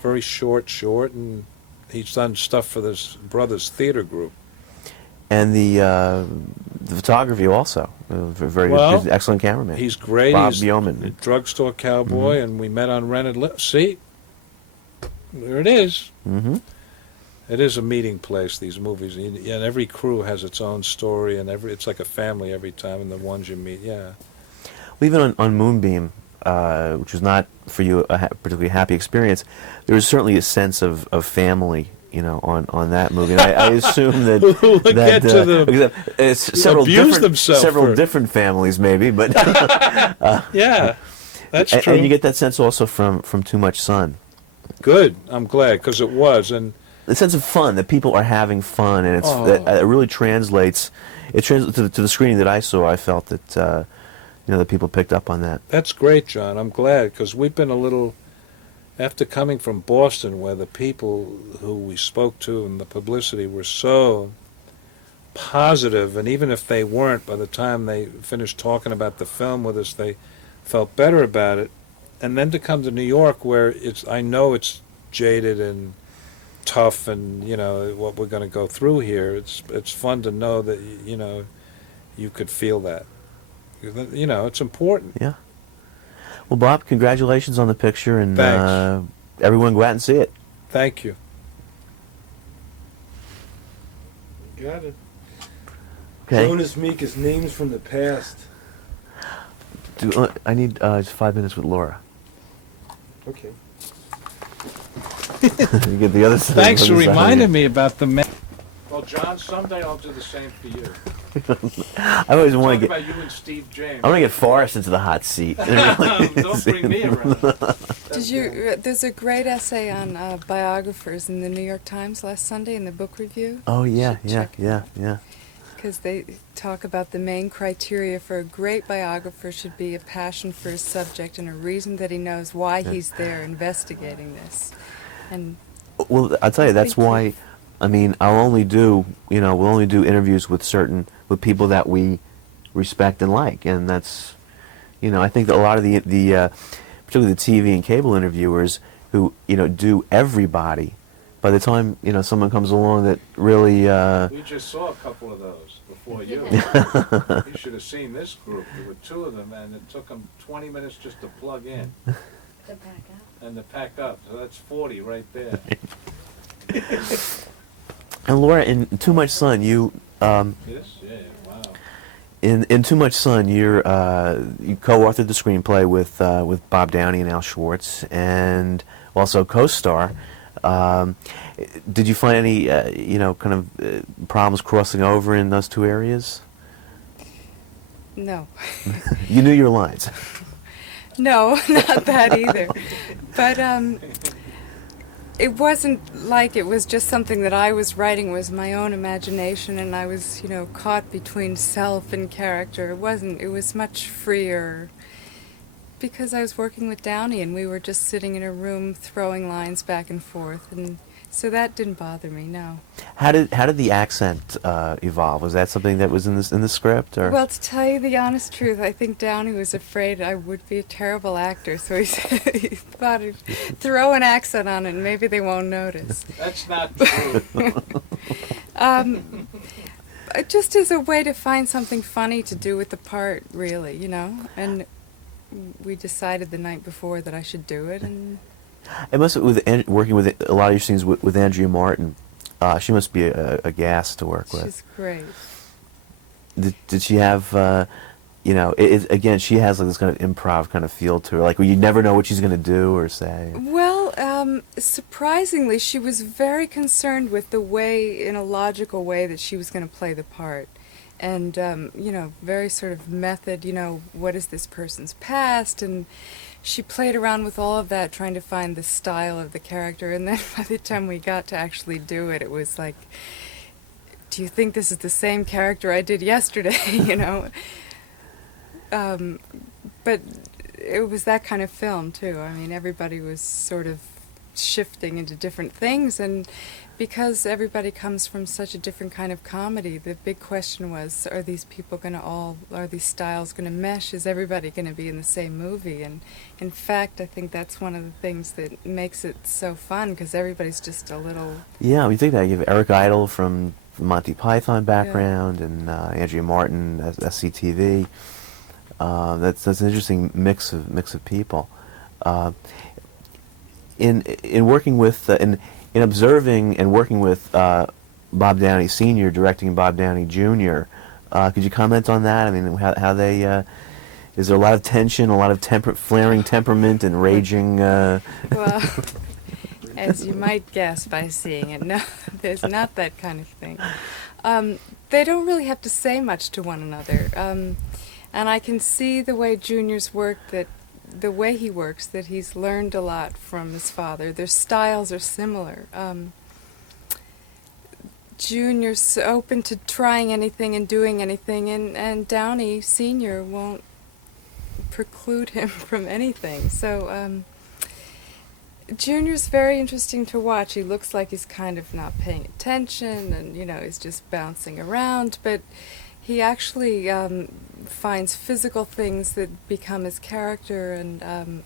very short, and he's done stuff for this brother's theater group. And the photography also, very Well, good, excellent cameraman. He's great. Bob He's Yeoman. a drugstore cowboy, and we met on Rented See, there it is. Mm-hmm. It is a meeting place, these movies, and every crew has its own story, and it's like a family every time, and the ones you meet, yeah. Well, even on Moonbeam, which was not for you a particularly happy experience, there was certainly a sense of family, you know, on that movie. And I assume that We'll get to the because it's several abuse themselves for- different families maybe, but Yeah, that's true. and you get that sense also from Too Much Sun. Good, I'm glad, because it was, and The sense of fun, that people are having fun, and it really translates. It translates to the screening that I saw. I felt that that people picked up on that. that's great, John. I'm glad, because we've been a little, after coming from Boston, where the people who we spoke to and the publicity were so positive, and even if they weren't, by the time they finished talking about the film with us, they felt better about it. And then to come to New York, where I know it's jaded and tough, and what we're going to go through here, it's fun to know that you could feel that. It's important. Yeah. Well, Bob, congratulations on the picture, and Thanks. Everyone go out and see it. Thank you. Got it. Okay. Jonas Meek names from the past. I need just 5 minutes with Laura. Okay. You get the other side. Thanks for reminding me about the man. Well, John, someday I'll do the same for you. I always want to Talk get. about you and Steve James. I want to get Forrest into the hot seat. Don't bring me around. There's a great essay on biographers in the New York Times last Sunday in the book review. Oh yeah, Should yeah, check it yeah, out. yeah. Because they talk about the main criteria for a great biographer should be a passion for his subject and a reason that he knows why he's there investigating this. And Well, I'll tell you, that's Thank you. why. I mean, we'll only do interviews with people that we respect and like, and that's, I think that a lot of the particularly the TV and cable interviewers who do everybody, by the time someone comes along that really We just saw a couple of those before you. You should have seen this group. There were two of them, and it took them 20 minutes just to plug in to back up. and to pack up. So that's 40 right there. and Laura, in Too Much Sun, you Yes? Yeah, wow. In Too Much Sun, you co-authored the screenplay with Bob Downey and Al Schwartz, and also co-star. Did you find any kind of problems crossing over in those two areas? No. You knew your lines. No, not that either. But it wasn't like it was just something that I was writing. It was my own imagination, and I was, caught between self and character. It wasn't. It was much freer because I was working with Downey, and we were just sitting in a room throwing lines back and forth, and so that didn't bother me. No. How did the accent evolve? Was that something that was in the script, or? Well, to tell you the honest truth, I think Downey was afraid I would be a terrible actor, so he thought he'd throw an accent on it and maybe they won't notice. That's not true. Just as a way to find something funny to do with the part, really, And we decided the night before that I should do it, and It must working with a lot of your scenes with Andrea Martin. She must be a gas to work with. she's great. Did she have, again, she has like this kind of improv kind of feel to her, like where you never know what she's going to do or say. Well, surprisingly, she was very concerned with the way, in a logical way, that she was going to play the part. And, very sort of method, what is this person's past? And she played around with all of that, trying to find the style of the character. And then by the time we got to actually do it, it was like, do you think this is the same character I did yesterday, But it was that kind of film, too. I mean, everybody was sort of shifting into different things, and because everybody comes from such a different kind of comedy, the big question was, are these styles going to mesh? Is everybody going to be in the same movie? And in fact, I think that's one of the things that makes it so fun, because everybody's just a little... Yeah, we think that. You have Eric Idle from Monty Python background, and Andrea Martin, SCTV. That's an interesting mix of people. In working with in observing and working with Bob Downey Sr. directing Bob Downey Jr., could you comment on that? I mean, how they is there a lot of tension, a lot of flaring temperament and raging? Well, as you might guess by seeing it, no, there's not that kind of thing. They don't really have to say much to one another, and I can see the way Junior's work, the way he works, that he's learned a lot from his father. Their styles are similar. Junior's open to trying anything and doing anything, and Downey Sr. won't preclude him from anything. So Junior's very interesting to watch. He looks like he's kind of not paying attention, and he's just bouncing around, but he actually finds physical things that become his character, and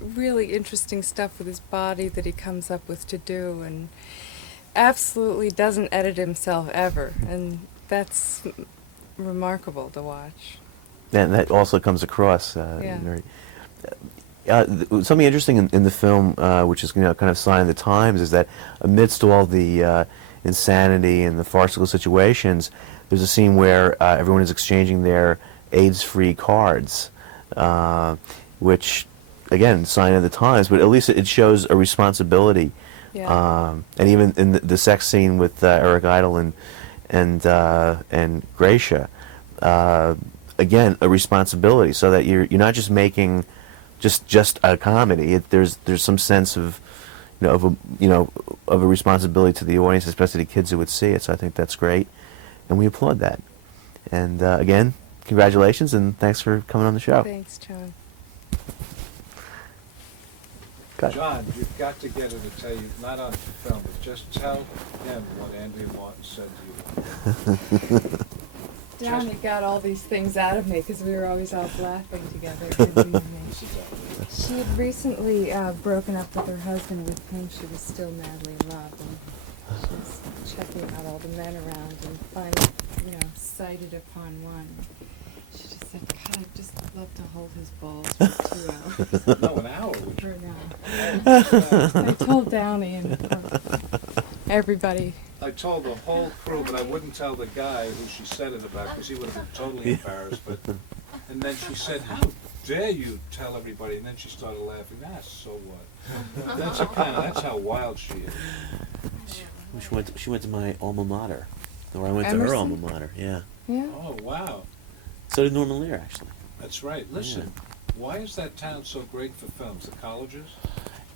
really interesting stuff with his body that he comes up with to do, and absolutely doesn't edit himself ever, and that's remarkable to watch. And that also comes across. Yeah. Something interesting in the film, which is kind of sign of the times, is that amidst all the insanity and the farcical situations, there's a scene where everyone is exchanging their AIDS-free cards, which, again, sign of the times, but at least it shows a responsibility. Yeah. And even in the sex scene with Eric Idle and Gracia, again, a responsibility, so that you're not just making just a comedy. There's some sense of of a responsibility to the audience, especially the kids who would see it. So I think that's great, and we applaud that. And again, congratulations, and thanks for coming on the show. Thanks, John. John, you've got to get her to tell you, not on the film, but just tell him what Andrea Martin said to you. Downey got all these things out of me because we were always all laughing together. She had recently broken up with her husband, with whom she was still madly in love, and she was checking out all the men around, and finally, sighted upon one. She just said, "God, I'd just love to hold his balls for 2 hours." No, an hour. For now. I told Downey, and everybody I told the whole crew, but I wouldn't tell the guy who she said it about because he would have been totally embarrassed. But and then she said, "How dare you tell everybody?" And then she started laughing. So what? That's how wild she is. She went to my alma mater, or I went to her Emerson? alma mater. Yeah. Yeah. Oh wow, So did Norman Lear, actually. that's right. Listen, why is that town so great for films? The colleges.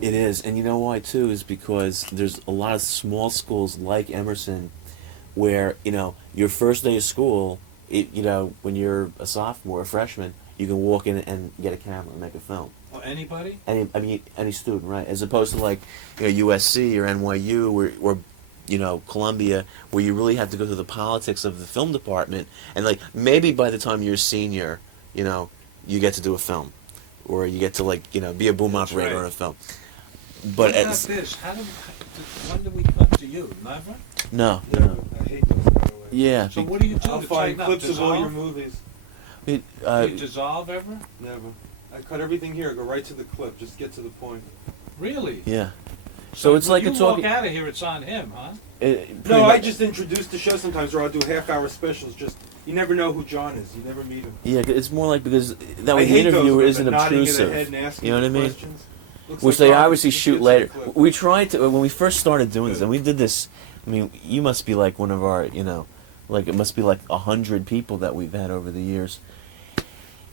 It is, and you know why too is because there's a lot of small schools like Emerson, where your first day of school, when you're a sophomore, a freshman, you can walk in and get a camera and make a film. Oh, anybody? Any student, right? As opposed to like USC or NYU or Columbia, where you really have to go through the politics of the film department, and like maybe by the time you're a senior, you get to do a film, or you get to be a boom That's operator right. on a film. But But what about this? When did we come to you? Never. no. I hate those, by the way. Yeah. So what do you do I'll to find tighten up? clips of all your Dissolve? movies. It, Do you dissolve ever? Never. I cut everything here. Go right to the clip. Just get to the point. Really? yeah. So it's when like you a talking. walk out of here, it's on him, huh? No, I just introduce the show sometimes, or I'll do half-hour specials. Just you never know who John is. You never meet him. Yeah, it's more like because that I way the hate those interviewer with isn't the nodding of the obtrusive. head and asking You know what I the mean? questions. Looks Which like they Rob, obviously just shoot gets later. the clip. We tried to when we first started doing this, and we did this. I mean, you must be like one of our, like it must be like 100 people that we've had over the years.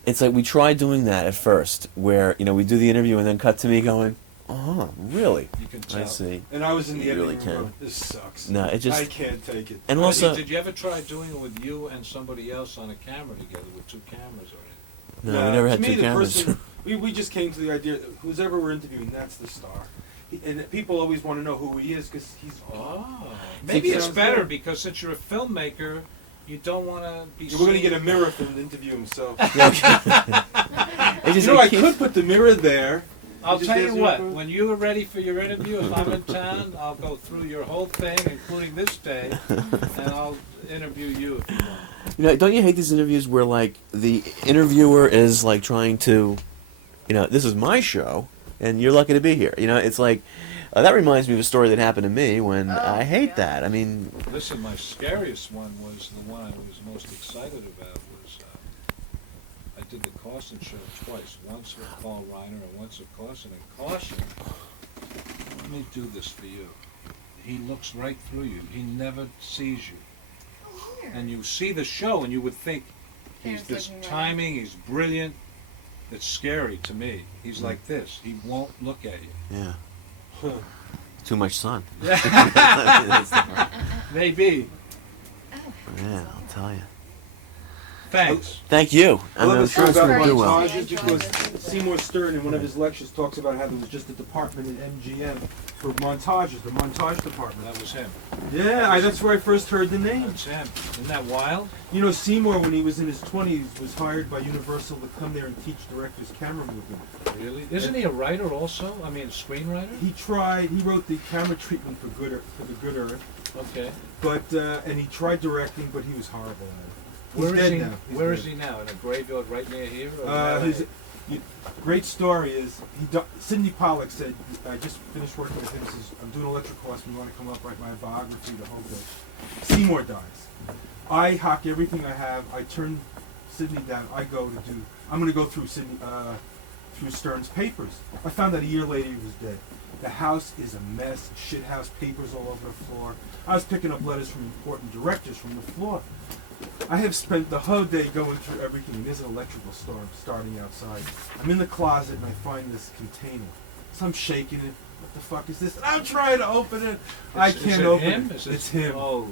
It's like we tried doing that at first, where we do the interview and then cut to me going, "Oh, really? You can tell. I see." And I was in the You really editing room. can. This sucks. No, it just I can't take it. and Did- also did you ever try doing it with you and somebody else on a camera together with two cameras or anything? no, we never to had me, two the cameras. person, we just came to the idea that who's ever we're interviewing, that's the star. And people always want to know who he is because he's. Oh, maybe it's sounds better good. because since you're a filmmaker, you don't want to be. We're going to seen- get a mirror for him to interview himself. It just, I it keeps- could put the mirror there. I'll just tell you ask me a what. question. When you are ready for your interview, if I'm in town, I'll go through your whole thing, including this day, and I'll interview you if you want. Don't you hate these interviews where like the interviewer is like trying to, this is my show and you're lucky to be here. It's like that reminds me of a story that happened to me when I hate that. I mean, Listen, my scariest one was the one I was most excited about was I did the Carson show twice, once with Paul Reiner and once with Carson. And Carson, let me do this for you. He looks right through you. He never sees you. And you see the show and you would think he's There's this looking right. timing, he's brilliant. It's scary to me. He's like this. He won't look at you. yeah, Huh. too much sun. Maybe. Yeah, I'll tell you. Thanks. Thank you. I love I'm this sure story it's about going to do well. montages because Seymour Stern in one of his lectures talks about how there was just a department at MGM for montages, the montage department. That was him. Yeah, that's where I first heard the name. That's him. Isn't that wild? Seymour, when he was in his 20s, was hired by Universal to come there and teach directors camera movement. Really? Isn't he a writer also? I mean, a screenwriter? He wrote the camera treatment for the Good Earth, Okay. but and he tried directing, but he was horrible at it. He's Where is dead he? now. He's Where dead. is he now? In a graveyard right near here? Or Great story is Sidney Pollack said, I just finished working with him. He says, I'm doing electrical course. We want to come up, write my biography, the whole bit. Seymour dies. I hock everything I have. I turn Sidney down. I'm going to go through through Stern's papers. I found out a year later he was dead. The house is a mess, shit house, papers all over the floor. I was picking up letters from important directors from the floor. I have spent the whole day going through everything. There's an electrical storm starting outside. I'm in the closet and I find this container. So I'm shaking it. What the fuck is this? And I'm trying to open it. I can't open him? it. It's him. Holy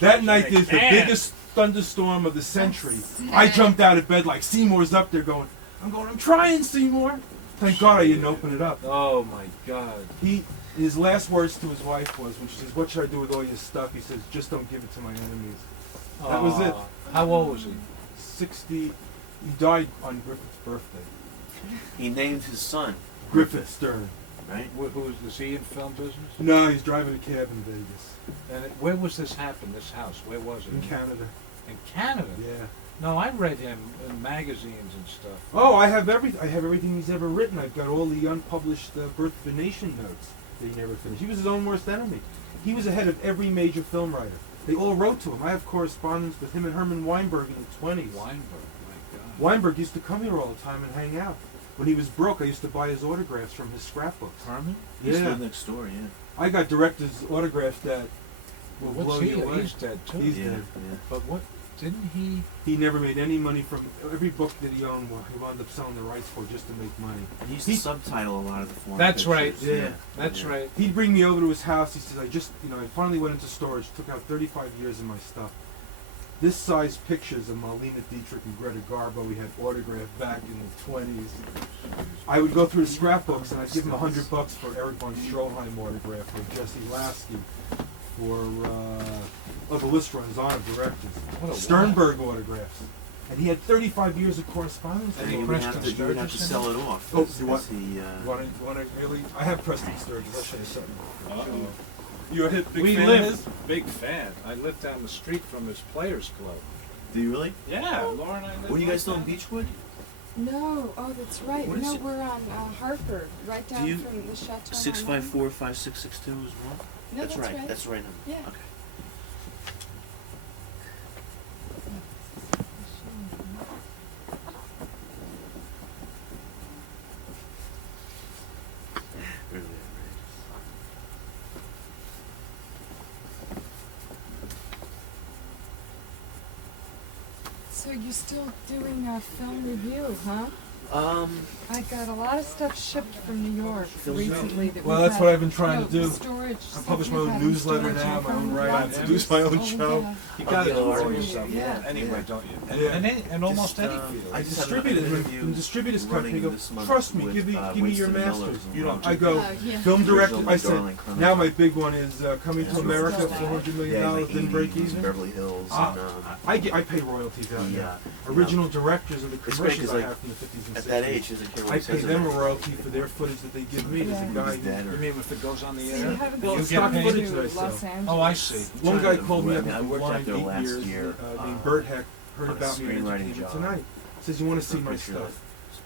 That shit. night there's the Man. biggest thunderstorm of the century. I jumped out of bed like Seymour's up there going, I'm trying, Seymour. Thank God I didn't open it up. Oh my God. His last words to his wife was, when she says, what should I do with all your stuff? He says, just don't give it to my enemies. That was it. How old was he? 60. He died on Griffith's birthday. He named his son, Griffith Stern. right? Is he in film business? No, he's driving a cab in Vegas. And where was this happen? This house? Where was it? In Canada. In Canada. Yeah. No, I read him in magazines and stuff. Oh, I have everything he's ever written. I've got all the unpublished Birth of a Nation notes. that he never finished. He was his own worst enemy. He was ahead of every major film writer. They all wrote to him. I have correspondence with him and Herman Weinberg in the 20s. Weinberg, my God. Weinberg used to come here all the time and hang out. When he was broke, I used to buy his autographs from his scrapbooks. Herman? Yeah. He's lived next door, yeah. I got directors' autographs that will Well, blow what's he? you away. He's dead too. He's Yeah, dead. yeah. But what, didn't he? He never made any money from every book that he owned. Well, he wound up selling the rights for just to make money. He used to subtitle a lot of the foreign That's pictures. right. Yeah. That's right. He'd bring me over to his house. He says, I finally went into storage, took out 35 years of my stuff. This size pictures of Marlene Dietrich and Greta Garbo we had autographed back in the 20s. I would go through the scrapbooks and I'd give him $100 for Eric von Stroheim autograph, for Jesse Lasky, for the list runs on of directors. What a Sternberg autographs. And he had 35 years of correspondence. And he You pressed would him have to Sturgis sell it off. Oh, as you want- he, Want to really? I have Preston Sturgis. I'll show you something. Uh-oh. You a hit big We fan lived, of his? big fan. I lived down the street from his Players Club. do you really? Yeah, Laura and I lived. Were you right guys still in down- Beechwood? No, oh, that's right. What is No, it? we're on Hartford, right down you- from the Chateau. 654-5662 as well? No, that's right. That's the right number. Yeah. Okay. Really outrageous. So you're still doing a film review, huh? Um, I got a lot of stuff shipped from New York Film recently. That Well, we've that's had, what I've been trying to you know, do. Storage. I stuff publish my we've own had in newsletter storage now, my own from writing, lots of produce my own old, show. You I'll got to be do all it for right. yourself Yeah. anyway, Yeah. don't you? Yeah. And almost Just, any I field. just had Distributors, an when interview distributors come to me, running go, this month trust me, with, give me your Winston Miller masters. from You don't- I go, yeah. film director. Original I said, Darling Chronicles. now my big one is Coming to Yeah. America, Yeah. $400 million, Yeah, like didn't break 80s, even. Beverly Hills. Ah, and, I pay royalties out the, there. you Original know, directors of the it's great commercials 'cause, I like, have from the 50s and 60s. at that age, as a kid, I pay them a royalty for their footage that they give me. There's a Yeah. guy. dead or You mean if it goes on the So you air? haven't Well, been it's stock to footage that I Los sell. Angeles. Oh, I see. One trying guy to called me avoid- up I mean, I worked out blind there 8 last years, year, named Bert Heck, heard on a about me in screenwriting entertainment job. tonight. Says you want to see I'm my pretty sure stuff.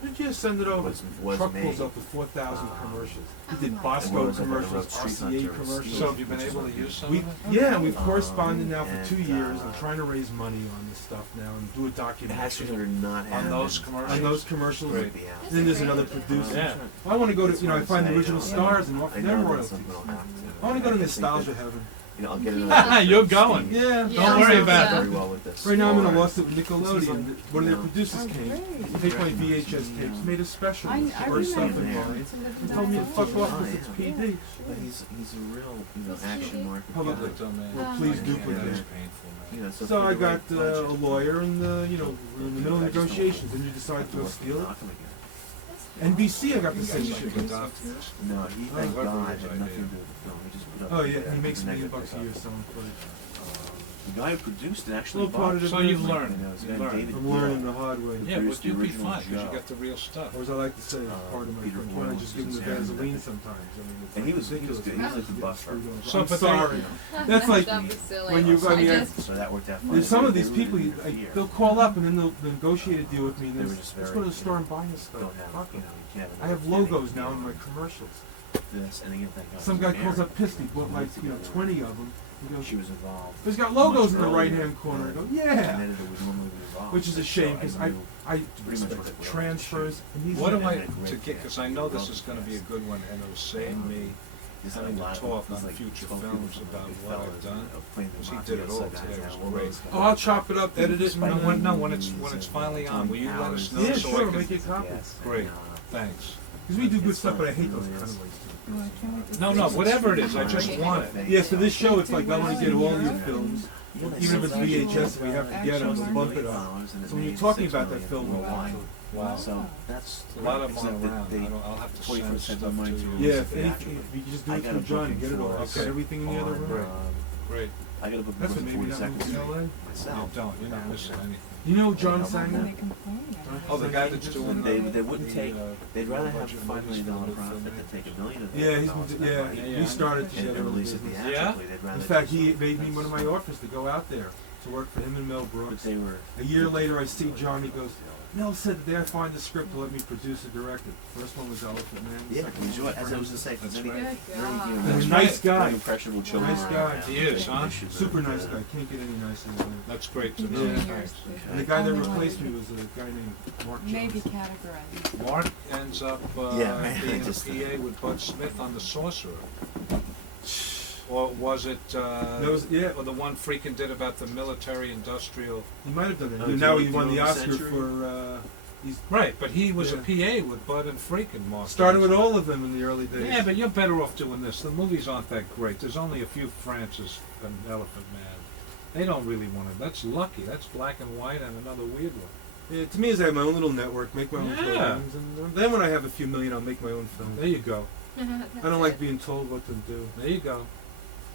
Did you just send it over? was Truck me. pulls up with 4,000 commercials. He did Oh my Bosco God. And commercials, what was it, RCA Street Hunter, commercials. So have you been able to use some We, of it? yeah, and we've corresponded now for and, 2 years. I'm uh, trying to raise money on this stuff now and do a It has documentary to not On have those been- commercials? on those commercials. Great. Be out. Then there's another producer. Yeah. I want to go to, That's I what I'm find the saying, original you know, stars and offer I them know that's royalties. something I'll have to. I want to go to I think nostalgia that, heaven. you know, I'll get Ah, another. you're going. Yeah, Don't worry about very it. well with this. Right now I'm in a Or- lawsuit with Nickelodeon. One of their producers Oh, came. great. They played VHS tapes, made a special I with first stuff remember in involved. that. He told me to fuck off Oh, because it's yeah. PD. But he's a real, action market. Public guy. domain. Well, please Yeah, duplicate. that is it. painful, You man. know, So I for the got right a budget. lawyer and we're in the middle of I just don't negotiations want and you decide to go work steal it. with Malcolm again. NBC I got the You same guys shit. like adopt this? No, he, Oh, thank whoever God, his had idea. nothing to do with the film. He just put up Oh the, yeah, he makes $1 million negative a year pickup. selling footage. The guy who produced it actually Little part bought of it. the So you've business. learned. You know, it's a You've guy, learned. David I'm learning the hard way. Yeah, produced but you'll the be original fine because you Joe. got the real stuff. Or as I like to say, it's part of my Peter French. Why don't I just give him the Boyle was his Vaseline chairman. sometimes? I mean, it's And he like was good. ridiculous. He was like the buffer. So, I'm but they- sorry. That's like That was silly. when you, I mean, So that worked out fine. there's some of They these were people, in you, fear. they'll call up and then they'll negotiate a deal with me and They then were just let's very, go to the store and buy his stuff. Don't have, Fuck you 'em. know, you can't have I have another logos thing, now you in know, my commercials. This, and again, thank God Some he's guy calls married. up pissed, he bought like, 20 of them. He goes, She was involved. he's got logos in the much right earlier hand corner. I go, than yeah. an editor would normally be involved. Which is a shame because I knew I pretty much expect what it transfers and these What are do I, had a great to get, because I know this is going to be a good one and it'll save me There's having a lot to of- talk there's on like future 12 films people about from what I've Goodfellas, done. you know, playing the Because he mafia did it all guys, today, it was all great. those Oh, I'll chop it up, edit it, and When it's finally on, will you let us know? Yeah, so sure, I can- make it copy. Yes, and, Great. Thanks. Because we do good stuff, but I hate those cutaways too. Well, I can't wait to No, see no, it. whatever it is, I just want it. Yeah, for this show, it's like I want to get all your films, Yeah, they even if it's sell VHS, we have to get them, we'll bump it up. $1 and it So when you're made talking $6 about that million film, worldwide. Wow. So that's A lot of except them that are around. they- I'll have to 24 send cents stuff of money to to you. Yeah, use if the anything, theatrical. if you could just do I it got a through John and booking get it all, for I've got Okay. everything in the other on, room. Great. I got a book That's for what maybe not 42nd moving Street in LA. myself. You don't, you're not missing anything. You know John When Sanger? they complain, Oh, the guy that's doing They the- wouldn't the, take. They'd rather have budget a $5 million movies profit for than take $1 million of Yeah, that dollars of that money we started and together. release it in business. theatrically. They'd rather In fact, do he so. made me one of my offers to go out there. to work for him and Mel But Brooks. they were. A year later, I see John. He goes, Mel said the day I find the script to let me produce and direct it. First one was Elephant Man. the Yeah, second he's one right. was As I was just saying, That's very, right. very, Good you know, God. And a That's nice right. guy. very impressionable children. Nice guy. He is, huh? Super nice guy. Can't get any nicer than that. That's great to Yeah. know. Yeah. Thanks. And the guy that Only one. replaced me was a guy named Mark Jones. Maybe categorized. Mark ends up Yeah, man, being a just- PA with Bud Smith on The Sorcerer. Or was it Yeah. or the one Freakin' did about the military-industrial... He might have done it. Oh, And now did he he won do the the Oscar Century? for. He's Right, but he was a Yeah. PA with Bud and Freakin', Mark. started with Johnson. all of them in the early days. Yeah, but you're better off doing this. The movies aren't that great. There's only a few Francis and Elephant Man. They don't really want to. That's lucky. That's black and white and another weird one. Yeah, to me, is I have my own little network, make my own Yeah. programs, and then when I have a few million, I'll make my own film. There you go. I don't like being told what to do. There you go.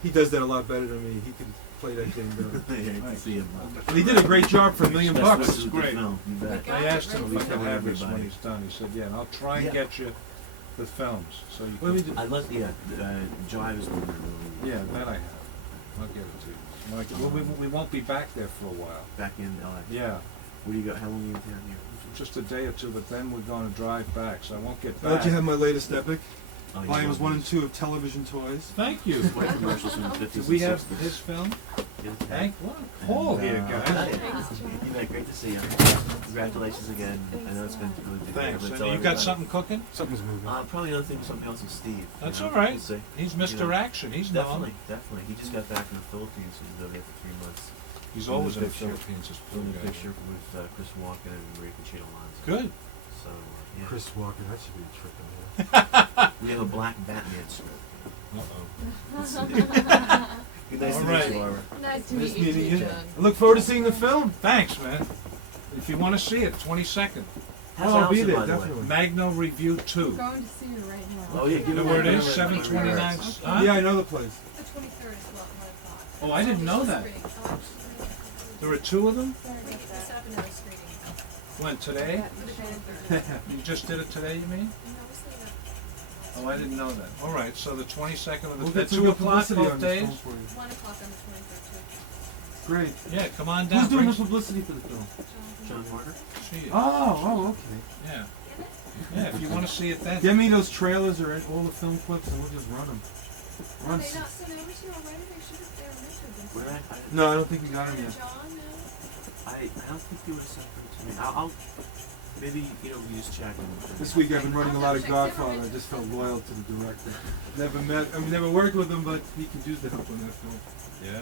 He does that a lot better than me. He could play that game better. Yeah, you can see him. And he did a great job for $1 million Best bucks. wishes with the Great. film, you bet. Yeah. I asked him if I Right. could have this Everybody. when he's done. He said, "Yeah, and I'll try and Yeah. get you the films so you What do we can." do? I love, yeah, Jive is one of the really. Yeah, that I have. I'll get it to you. Like, well, we won't be back there for a while. Back in LA. Yeah, What do you got? How long are you down here? just a day or two, but then we're going to drive back, so I won't get I'll let back. you have my latest epic. Oh, yeah, Volumes 1 and 2 of Television Toys. Thank you. White commercials from the 50s Do and we have 60s. his film? Yeah. Thank what? Paul And, here, guys. You bet. Great to see you. Congratulations again. I know it's been really good. Thanks. But And tell you got everybody. something cooking? Something's moving. Probably another thing, something else with Steve. That's you know? all right. We'll see. He's You Mr. know, Action. He's Definitely, known. definitely. He just got back from the Philippines, so he's been here for 3 months. He's always in the Picture. Philippines. This poor Doing a guy. picture with Chris Walken and Marie Conchita Alonso. Good. So, yeah. Chris Walker, that should be a trick in here. We have a black Batman script. Uh-oh. Let's see. Good, nice All to right. meet you, Barbara. Nice to Nice meet you, meeting you. John. I look forward to seeing the film. Thanks, man. If you want to see it, 22nd. How's I'll be Allison, there, by the way? definitely. Magno Review 2. Going to see you right now. Oh, yeah, give You know me where it that is? number. 729. Huh? Yeah, I know the place. The 23rd is what 1 o'clock. Oh, I didn't know that. There are 2 of them? We just have another screening. When, today? For the 23rd. You just did it today, you mean? Oh, I didn't know that. All right, so the 22nd of We'll the get some 2 good o'clock publicity both on this days? film for you. 1 o'clock on the 23rd, too. Great. Yeah, come on down. Who's doing Bring the publicity for the film? John Harder? see it. Oh, okay. Yeah. Yeah, if you want to see it then. Get me those trailers or all the film clips and we'll just run them. Are Run. they not sent over to you already? They should have, they were meant to have been Where sent. at? No, I don't think we got them yet. John, no? I don't think you would have sent them to me. I'll maybe, you know, we just check them. This week I've been running a lot of Godfather. I just felt loyal to the director. Never met, I mean, never worked with him, but he could use the help on that film. Yeah.